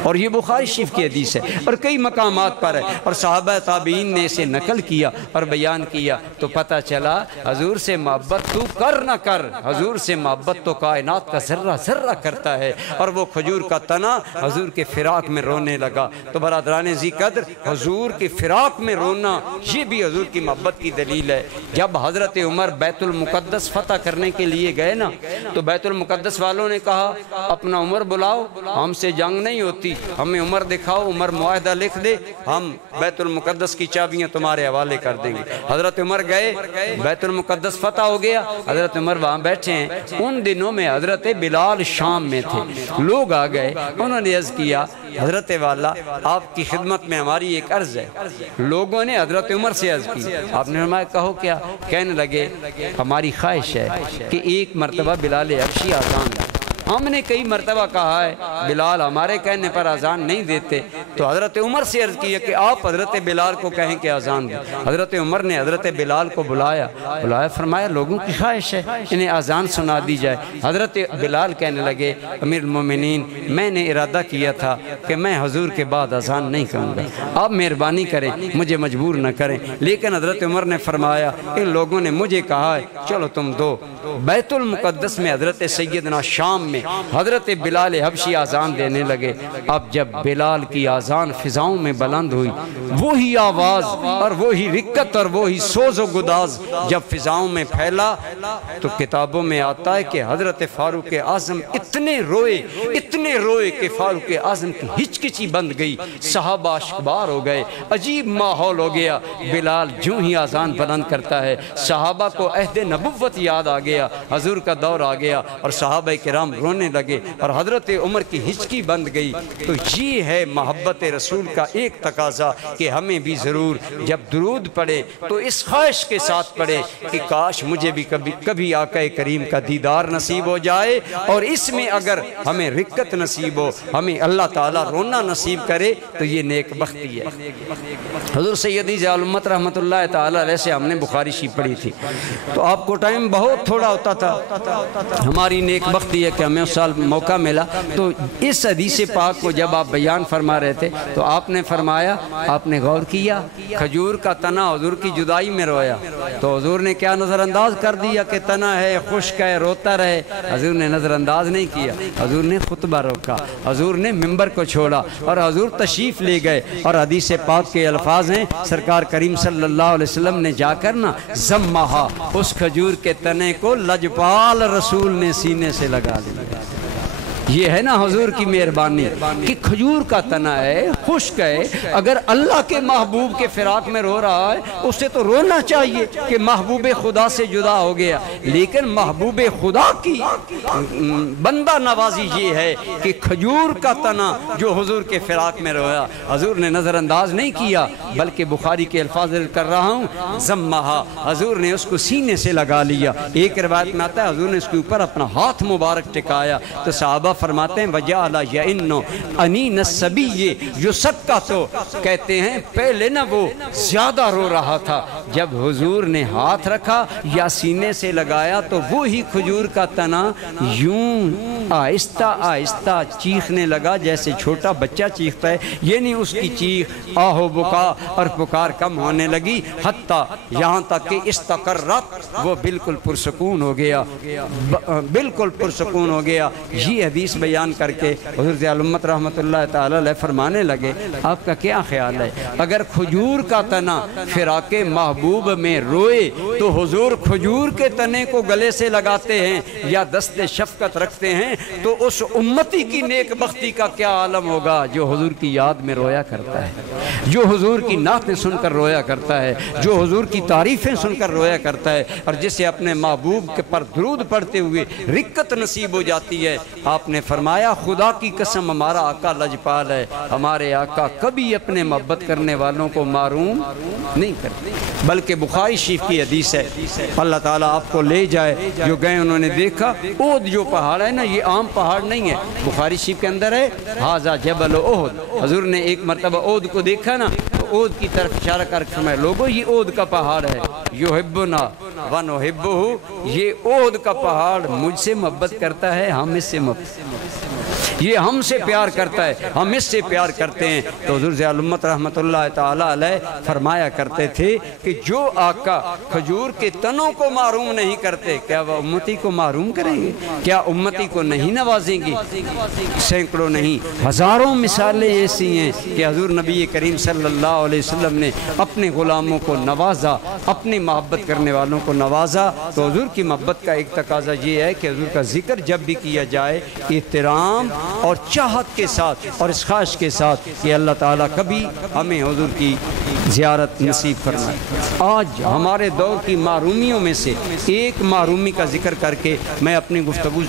اور یہ بخاری شریف کی حدیث ہے اور کئی مقامات پر ہے، اور صحابہ تابعین نے اسے نقل کیا اور بیان کیا۔ تو پتہ چلا حضور سے محبت تو کر نہ کر، حضور سے محبت تو کائنات کا ذرہ ذرہ کرتا ہے، اور وہ کھجور کا تنا حضور کے فراق میں رونے لگا۔ تو برادران ذی قدر، حضور کے فراق میں رونا یہ بھی حضور کی محبت کی دلیل ہے۔ جب حضرت عمر بیت المقدس فتح کرنے کے لیے گئے نا تو بیت المقدس والوں نے کہا اپنا عمر بلاؤ، ہم سے جنگ نہیں ہوتی، ہمیں عمر دکھاؤ، عمر معاہدہ لکھ دے، ہم بیت المقدس کی چابیاں تمہارے حوالے کر دیں گے۔ حضرت عمر گئے، بیت المقدس فتح ہو گیا، حضرت عمر وہاں بیٹھے ہیں۔ ان دنوں میں حضرت بلال شام میں تھے، لوگ آ گئے، انہوں نے عرض کیا حضرت والا آپ کی خدمت میں ہماری ایک عرض ہے۔ لوگوں نے حضرت عمر سے عرض کی، آپ نے فرمایا کہو کیا؟ کہنے لگے ہماری خواہش ہے کہ ایک مرتبہ بلال حبشی اذان دے۔ ہم نے کئی مرتبہ کہا ہے بلال ہمارے کہنے پر اذان نہیں دیتے، تو حضرت عمر سے عرض کیا کہ آپ حضرت بلال کو کہیں کہ اذان دیں۔ حضرت عمر نے حضرت بلال کو بلایا، فرمایا لوگوں کی خواہش ہے انہیں اذان سنا دی جائے۔ حضرت بلال کہنے لگے امیر المومنین میں نے ارادہ کیا تھا کہ میں حضور کے بعد اذان نہیں کروں گا، آپ مہربانی کریں مجھے مجبور نہ کریں، لیکن حضرت عمر نے فرمایا ان لوگوں نے مجھے کہا ہے چلو تم دو۔ بیت المقدس میں حضرت سیدنا شام میں حضرت بلال حبشی اذان دینے لگے۔ اب جب بلال کی اذان فضاؤں میں بلند ہوئی، وہی آواز اور وہی رکت اور وہی سوز و گداز جب فضاؤں میں پھیلا تو کتابوں میں آتا ہے کہ حضرت فاروق اعظم اتنے روئے کہ فاروق اعظم کی ہچکچی بند گئی، صحابہ اشکبار ہو گئے، عجیب ماحول ہو گیا۔ بلال جوں ہی اذان بلند کرتا ہے صحابہ کو عہد نبوت یاد آ گیا، حضور کا دور آ گیا اور صحابہ کرام رونے لگے اور حضرت عمر کی ہچکی بند گئی۔ تو یہ ہے محبت رسول کا ایک تقاضا کہ ہمیں بھی ضرور جب درود پڑھے تو اس خواہش کے ساتھ پڑھے کہ کاش مجھے بھی کبھی آقا کریم کا دیدار نصیب ہو جائے، اور اس میں اگر ہمیں رکت نصیب ہو، ہمیں اللہ تعالیٰ رونا نصیب کرے تو یہ نیک بختی ہے۔ حضور سیدی ضیاء الامت رحمۃ اللہ تعالیٰ علیہ سے ہم نے بخاری شریف پڑھی تھی تو آپ کو ٹائم بہت تھوڑا ہوتا تھا۔ ہماری نیک بختی ہے کہ ہمیں اس سال موقع ملا تو اس حدیث پاک کو جب آپ بیان فرما رہے تھے تو آپ نے فرمایا، آپ نے غور کیا کھجور کا تنا حضور کی جدائی میں رویا تو حضور نے کیا نظر انداز کر دیا کہ تنا ہے خشک ہے روتا رہے؟ حضور نے نظر انداز نہیں کیا، حضور نے خطبہ روکا، حضور نے ممبر کو چھوڑا اور حضور تشریف لے گئے۔ اور حدیث پاک کے الفاظ ہیں سرکار کریم صلی اللہ علیہ وسلم نے جا کر نا زمہا اس کھجور کے تنے کو لجپال رسول نے سینے سے لگا دیا۔ یہ ہے نا حضور کی مہربانی کہ کھجور کا تنا ہے خشک ہے، اگر اللہ کے محبوب کے فراق میں رو رہا ہے اسے تو رونا چاہیے کہ محبوب خدا سے جدا ہو گیا، لیکن محبوب خدا کی بندہ نوازی یہ ہے کہ کھجور کا تنا جو حضور کے فراق میں رویا حضور نے نظر انداز نہیں کیا، بلکہ بخاری کے الفاظ کر رہا ہوں زمہا، حضور نے اس کو سینے سے لگا لیا۔ ایک روایت میں آتا ہے حضور نے اس کے اوپر اپنا ہاتھ مبارک ٹکایا تو صحابہ فرماتے ہیں وَجَعَلَ يَئِنُّ أَنِينَ السَّبِيِّ يُسَكَّتُ، کہتے ہیں پہلے نہ وہ زیادہ رو رہا تھا، جب حضور نے ہاتھ رکھا یا سینے سے لگایا تو وہی کھجور کا تنا یوں آہستہ آہستہ چیخنے لگا جیسے چھوٹا بچہ چیختا ہے، یعنی اس کی چیخ آہو بکا اور پکار کم ہونے لگی، حتیٰ یہاں تک کہ استقرت، وہ بالکل پرسکون ہو گیا، بالکل پرسکون ہو گیا۔ یہ حدیث بیان کر کے حضور ضیاء الامت رحمۃ اللہ تعالی علیہ فرمانے لگے آپ کا کیا خیال ہے اگر کھجور کا تنا فراق محبوب میں روئے تو حضور کھجور کے تنے کو گلے سے لگاتے ہیں یا دست شفقت رکھتے ہیں تو اس امتی کی نیک بختی کا کیا عالم ہوگا جو حضور کی یاد میں رویا کرتا ہے، جو حضور کی نعتیں سن کر رویا کرتا ہے، جو حضور کی تعریفیں سن کر رویا کرتا ہے، اور جسے اپنے محبوب کے پر درود پڑھتے ہوئے رکت نصیب ہو جاتی ہے۔ آپ نے فرمایا خدا کی قسم ہمارا آقا لجپال ہے، ہمارے آقا کبھی اپنے محبت کرنے والوں کو محروم نہیں کرتے، بلکہ بخاری شریف کی حدیث ہے اللہ تعالیٰ آپ کو لے جائے، جو گئے انہوں نے دیکھا احد جو پہاڑ ہے نا یہ عام پہاڑ نہیں ہے، بخاری شریف کے اندر ہے ھذا جبل احد، حضور نے ایک مرتبہ احد کو دیکھا نا تو احد کی طرف اشارہ کر کے فرمایا لوگو یہ احد کا پہاڑ ہے، یحبنا ونحبہ، یہ احد کا پہاڑ مجھ سے محبت کرتا ہے، ہم اس سے یہ ہم سے پیار کرتا ہے، ہم اس سے پیار کرتے ہیں۔ تو حضور ضیاء الامت رحمۃ اللہ تعالی علیہ فرمایا کرتے تھے کہ جو آقا کھجور کے تنوں کو محروم نہیں کرتے کیا وہ امتی کو محروم کریں گے؟ کیا امتی کو نہیں نوازیں گے؟ سینکڑوں نہیں ہزاروں مثالیں ایسی ہیں کہ حضور نبی کریم صلی اللہ علیہ وسلم نے اپنے غلاموں کو نوازا، اپنی محبت کرنے والوں کو نوازا۔ تو حضور کی محبت کا ایک تقاضا یہ ہے کہ حضور کا ذکر جب بھی کیا جائے احترام اور چاہت کے ساتھ اور اس خواہش کے ساتھ کہ اللہ تعالیٰ کبھی ہمیں حضور کی زیارت نصیب فرمائے۔ آج ہمارے دور کی محرومیوں میں سے ایک محرومی کا ذکر کر کے میں اپنی گفتگو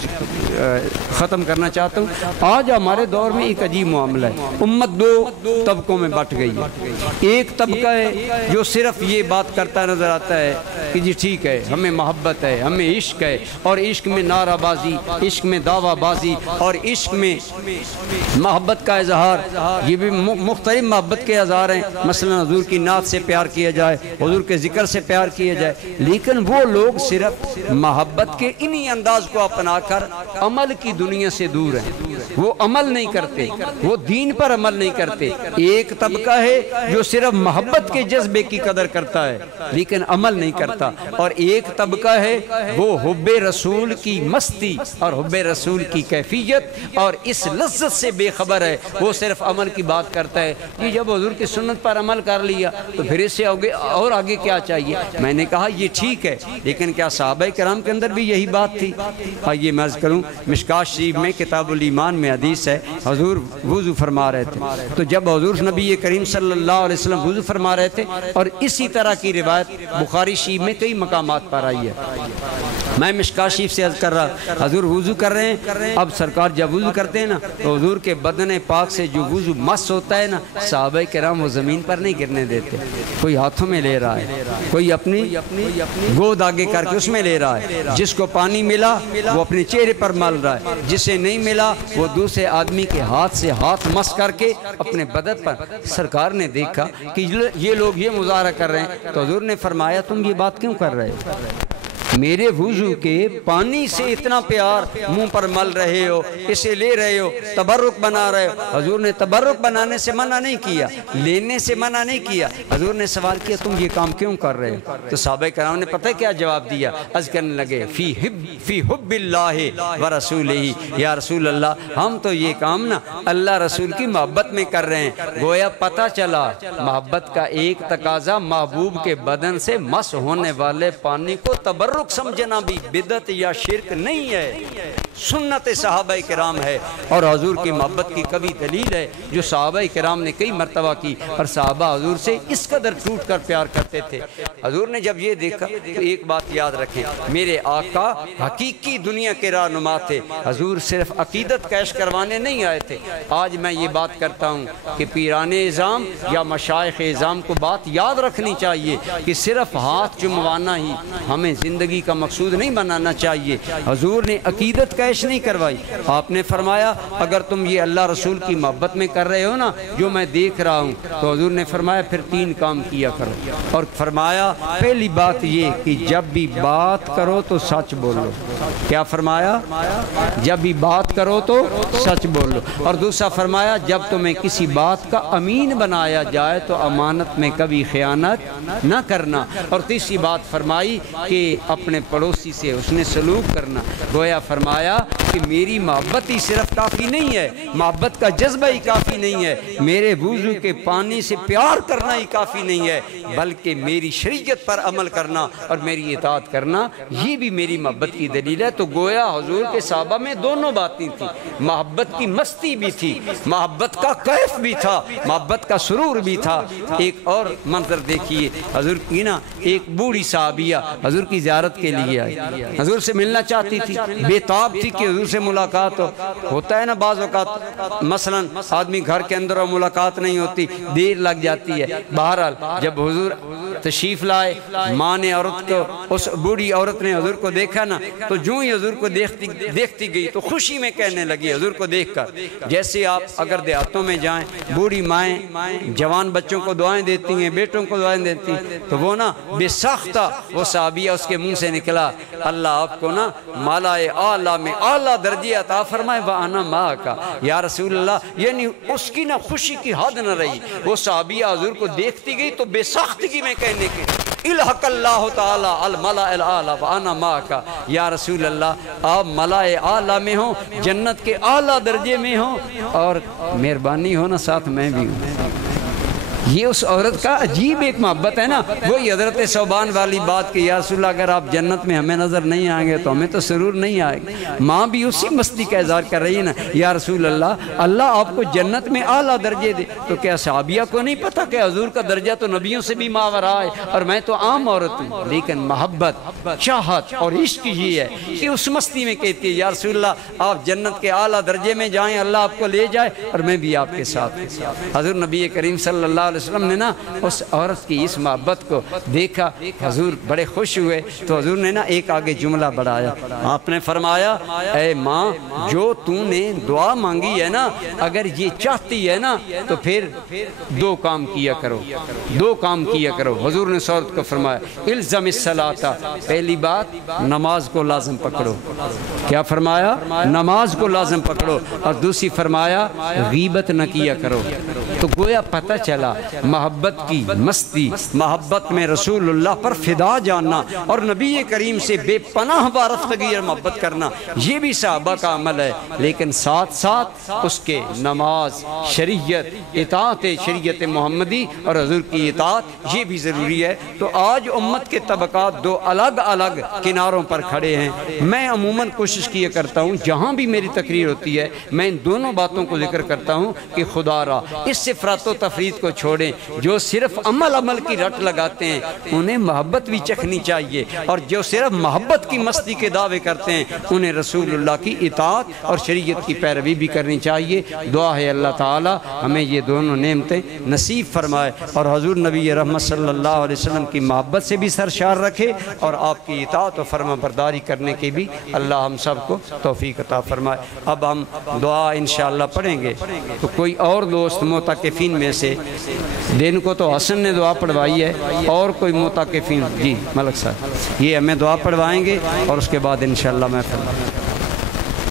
ختم کرنا چاہتا ہوں۔ آج ہمارے دور میں ایک عجیب معاملہ ہے، امت دو طبقوں میں بٹ گئی ہے۔ ایک طبقہ ہے جو صرف یہ بات کرتا نظر آتا ہے کہ جی ٹھیک ہے، ہمیں محبت ہے، ہمیں عشق ہے، اور عشق میں نعرہ بازی، عشق میں دعویٰ بازی، اور عشق میں محبت کا اظہار، یہ بھی مختلف محبت کے اظہار ہیں۔ مثلا حضور کی نعت سے پیار کیا جائے، حضور کے ذکر سے پیار کیا جائے، لیکن وہ لوگ صرف محبت کے انہی انداز کو اپنا کر عمل کی دنیا سے دور ہیں۔ وہ عمل نہیں کرتے، وہ دین پر عمل نہیں کرتے۔ ایک طبقہ ہے جو صرف محبت کے جذبے کی قدر کرتا ہے لیکن عمل نہیں کرتا، اور ایک طبقہ ہے وہ حب رسول کی مستی اور حب رسول کی کیفیت اور اس لذت سے بے خبر ہے۔ وہ صرف عمل کی بات کرتا ہے کہ جب حضور کی سنت پر عمل کر لیا تو پھر اس سے اور آگے کیا چاہیے۔ میں نے کہا یہ ٹھیک ہے، لیکن کیا صحابہ کرام کے اندر بھی یہی بات تھی؟ آئیے میں عرض کروں، مشکاۃ شریف میں کتاب الایمان میں حدیث ہے، حضور وضو فرما رہے تھے، تو جب حضور نبی کریم صلی اللہ علیہ وسلم وضو فرما رہے تھے، اور اسی طرح کی روایت بخاری شریف میں کئی مقامات پر آئی ہے۔ میں مشکاۃ شریف سے عرض کر رہا، حضور وضو کر رہے ہیں، اب سرکار جب وضو کرتے ہیں نا تو حضور کے بدن پاک سے جو وضو مس ہوتا ہے نا، صحابہ کرام وہ زمین پر نہیں گرنے دیتے، کوئی ہاتھوں میں لے رہا ہے، کوئی اپنی گود آگے کر کے اس میں لے رہا ہے، جس کو پانی ملا وہ اپنے چہرے پر مل رہا ہے، جسے نہیں ملا وہ دوسرے آدمی کے ہاتھ سے ہاتھ مس کر کے اپنے بدن پر۔ سرکار نے دیکھا کہ یہ لوگ یہ مظاہرہ کر رہے ہیں، تو حضور نے فرمایا تم یہ بات کیوں کر رہے ہو؟ میرے وضو کے پانی سے اتنا پیار منہ پر مل رہے ہو، اسے لے رہے ہو، تبرک بنا رہے ہو۔ حضور نے تبرک بنانے سے منع نہیں کیا، لینے سے منع نہیں کیا۔ حضور نے سوال کیا تم یہ کام کیوں کر رہے ہو؟ تو صحابہ کرام نے پتہ کیا جواب دیا؟ عرض کرنے لگے فی حب اللہ و رسولہ، یا رسول اللہ ہم تو یہ کام نا اللہ رسول کی محبت میں کر رہے ہیں۔ گویا پتہ چلا محبت کا ایک تقاضا محبوب کے بدن سے مس ہونے والے پانی کو تبرک سمجھنا بھی بدعت یا شرک نہیں ہے، سنت صحابہ کرام ہے، اور حضور کی محبت کی کبھی دلیل ہے جو صحابہ کرام نے کئی مرتبہ کی، اور صحابہ حضور سے اس قدر ٹوٹ کر پیار کرتے تھے۔ حضور نے جب یہ دیکھا تو ایک بات یاد رکھیں، میرے آقا حقیقی دنیا کے رہنما تھے، حضور صرف عقیدت کیش کروانے نہیں آئے تھے۔ آج میں یہ بات کرتا ہوں کہ پیران اعظام یا مشائخ اعظام کو بات یاد رکھنی چاہیے کہ صرف ہاتھ چموانا ہی ہمیں زندگی کا مقصود نہیں بنانا چاہیے۔ حضور نے عقیدت کیش نہیں کروائی، آپ نے فرمایا اگر تم یہ اللہ رسول کی محبت میں کر رہے ہو نا جو میں دیکھ رہا ہوں، تو حضور نے فرمایا پھر 3 کام کیا کرو، اور فرمایا پہلی بات یہ کہ جب بھی بات کرو تو سچ بولو۔ کیا فرمایا؟ جب بھی بات کرو تو سچ بولو، اور دوسرا فرمایا جب تمہیں کسی بات کا امین بنایا جائے تو امانت میں کبھی خیانت نہ کرنا، اور تیسری بات فرمائی کہ اپنے پڑوسی سے اس نے سلوک کرنا۔ گویا فرمایا کہ میری محبت ہی صرف کافی نہیں ہے، محبت کا جذبہ ہی کافی نہیں ہے، میرے وضو کے پانی سے پیار کرنا ہی کافی نہیں ہے، بلکہ میری شریعت پر عمل کرنا اور میری اطاعت کرنا یہ بھی میری محبت کی دلیل ہے۔ تو گویا حضور کے صحابہ میں دونوں باتیں تھیں، محبت کی مستی بھی تھی، محبت کا کیف بھی تھا، محبت کا سرور بھی تھا۔ ایک اور منظر دیکھیے، حضور کی نا ایک بوڑھی صحابیہ حضور کی زیارت کے لیے آئی، حضور سے ملنا چاہتی تھی، بے تاب تھی کہ حضور سے ملاقات ہوتا ہے نا بعض اوقات، مثلا آدمی گھر کے اندر اور ملاقات نہیں ہوتی، دیر لگ جاتی ہے۔ بہرحال جب حضور تشریف لائے، ماں نے عورت کو، اس بوڑھی عورت نے حضور کو دیکھا نا تو جو ہی حضور کو دیکھتی گئی تو خوشی میں کہنے لگی حضور کو دیکھ کر، جیسے آپ اگر دیہاتوں میں جائیں بوڑھی مائیں جوان بچوں کو دعائیں دیتی ہیں، بیٹوں کو دعائیں دیتی ہیں، تو وہ نا بے ساختہ وہ صحابیہ اس کے منہ سے نکلا اللہ آپ کو نا مالائے اعلیٰ میں اعلیٰ درجے عطا فرمائے وَأَنَا مَعَكَ، یا رسول اللہ، یعنی اس کی نا خوشی کی حد نہ رہی، وہ صحابیہ حضور کو دیکھتی گئی تو بے ساختگی میں کہنے کے الحق اللہ تعالیٰ الملأ الاعلیٰ وَأَنَا مَعَكَ، یا رسول اللہ آپ ملائے اعلیٰ میں ہوں، جنت کے اعلیٰ درجے میں ہوں، اور مہربانی ہو نا ساتھ میں بھی ہوں۔ یہ اس عورت کا عجیب ایک محبت ہے نا. وہی حضرت ثوبان والی بات کہ یا رسول اللہ اگر آپ جنت میں ہمیں نظر نہیں آئیں گے تو ہمیں تو سرور نہیں آئے گا. ماں بھی اسی مستی کا اظہار کر رہی ہے نا, یا رسول اللہ آپ کو جنت میں اعلیٰ درجے دے. تو کیا صحابیہ کو نہیں پتا کہ حضور کا درجہ تو نبیوں سے بھی ماورا ہے اور میں تو عام عورت ہوں؟ لیکن محبت, چاہت اور عشق یہ ہے کہ اس مستی میں کہتی ہے یا رسول اللہ آپ جنت کے اعلیٰ درجے میں جائیں, اللہ آپ کو لے جائے اور میں بھی آپ کے ساتھ. حضور نبی کریم صلی اللہ علیہ وسلم نے نا اس عورت کی اس محبت کو دیکھا, حضور بڑے خوش ہوئے. تو حضور نے نا ایک آگے جملہ بڑھایا, آپ نے فرمایا اے ماں جو تو نے دعا مانگی ہے نا, اگر یہ چاہتی ہے نا تو پھر دو کام کیا کرو, دو کام کیا کرو. حضور نے عورت کو فرمایا الزم الصلاۃ, پہلی بات نماز کو لازم پکڑو. کیا فرمایا؟ نماز کو لازم پکڑو. اور دوسری فرمایا غیبت نہ کیا کرو. تو گویا پتہ چلا محبت کی مستی, محبت میں رسول اللہ پر فدا جاننا اور نبی کریم سے بے پناہ وارفتگی اور محبت کرنا, یہ بھی صحابہ کا عمل ہے. لیکن ساتھ ساتھ اس کے نماز, شریعت, اطاعت شریعت محمدی اور حضور کی اطاعت یہ بھی ضروری ہے. تو آج امت کے طبقات دو الگ الگ کناروں پر کھڑے ہیں. میں عموماً کوشش کیا کرتا ہوں جہاں بھی میری تقریر ہوتی ہے میں ان دونوں باتوں کو ذکر کرتا ہوں کہ خدا را اس سے افراط و تفریط کو چھوڑیں. جو صرف عمل کی رٹ لگاتے ہیں انہیں محبت بھی چکھنی چاہیے, اور جو صرف محبت کی مستی کے دعوے کرتے ہیں انہیں رسول اللہ کی اطاعت اور شریعت کی پیروی بھی کرنی چاہیے. دعا ہے اللہ تعالی ہمیں یہ دونوں نعمتیں نصیب فرمائے اور حضور نبی رحمت صلی اللہ علیہ وسلم کی محبت سے بھی سرشار رکھے اور آپ کی اطاعت و فرما برداری کرنے کی بھی اللہ ہم سب کو توفیق عطا فرمائے. اب ہم دعا انشاءاللہ پڑھیں گے. تو کوئی اور دوست معتکفین میں سے, دن کو تو حسن نے دعا پڑھوائی ہے, اور کوئی معتکفین, جی ملک صاحب یہ ہمیں دعا پڑھوائیں گے اور اس کے بعد انشاءاللہ میں فرماؤں.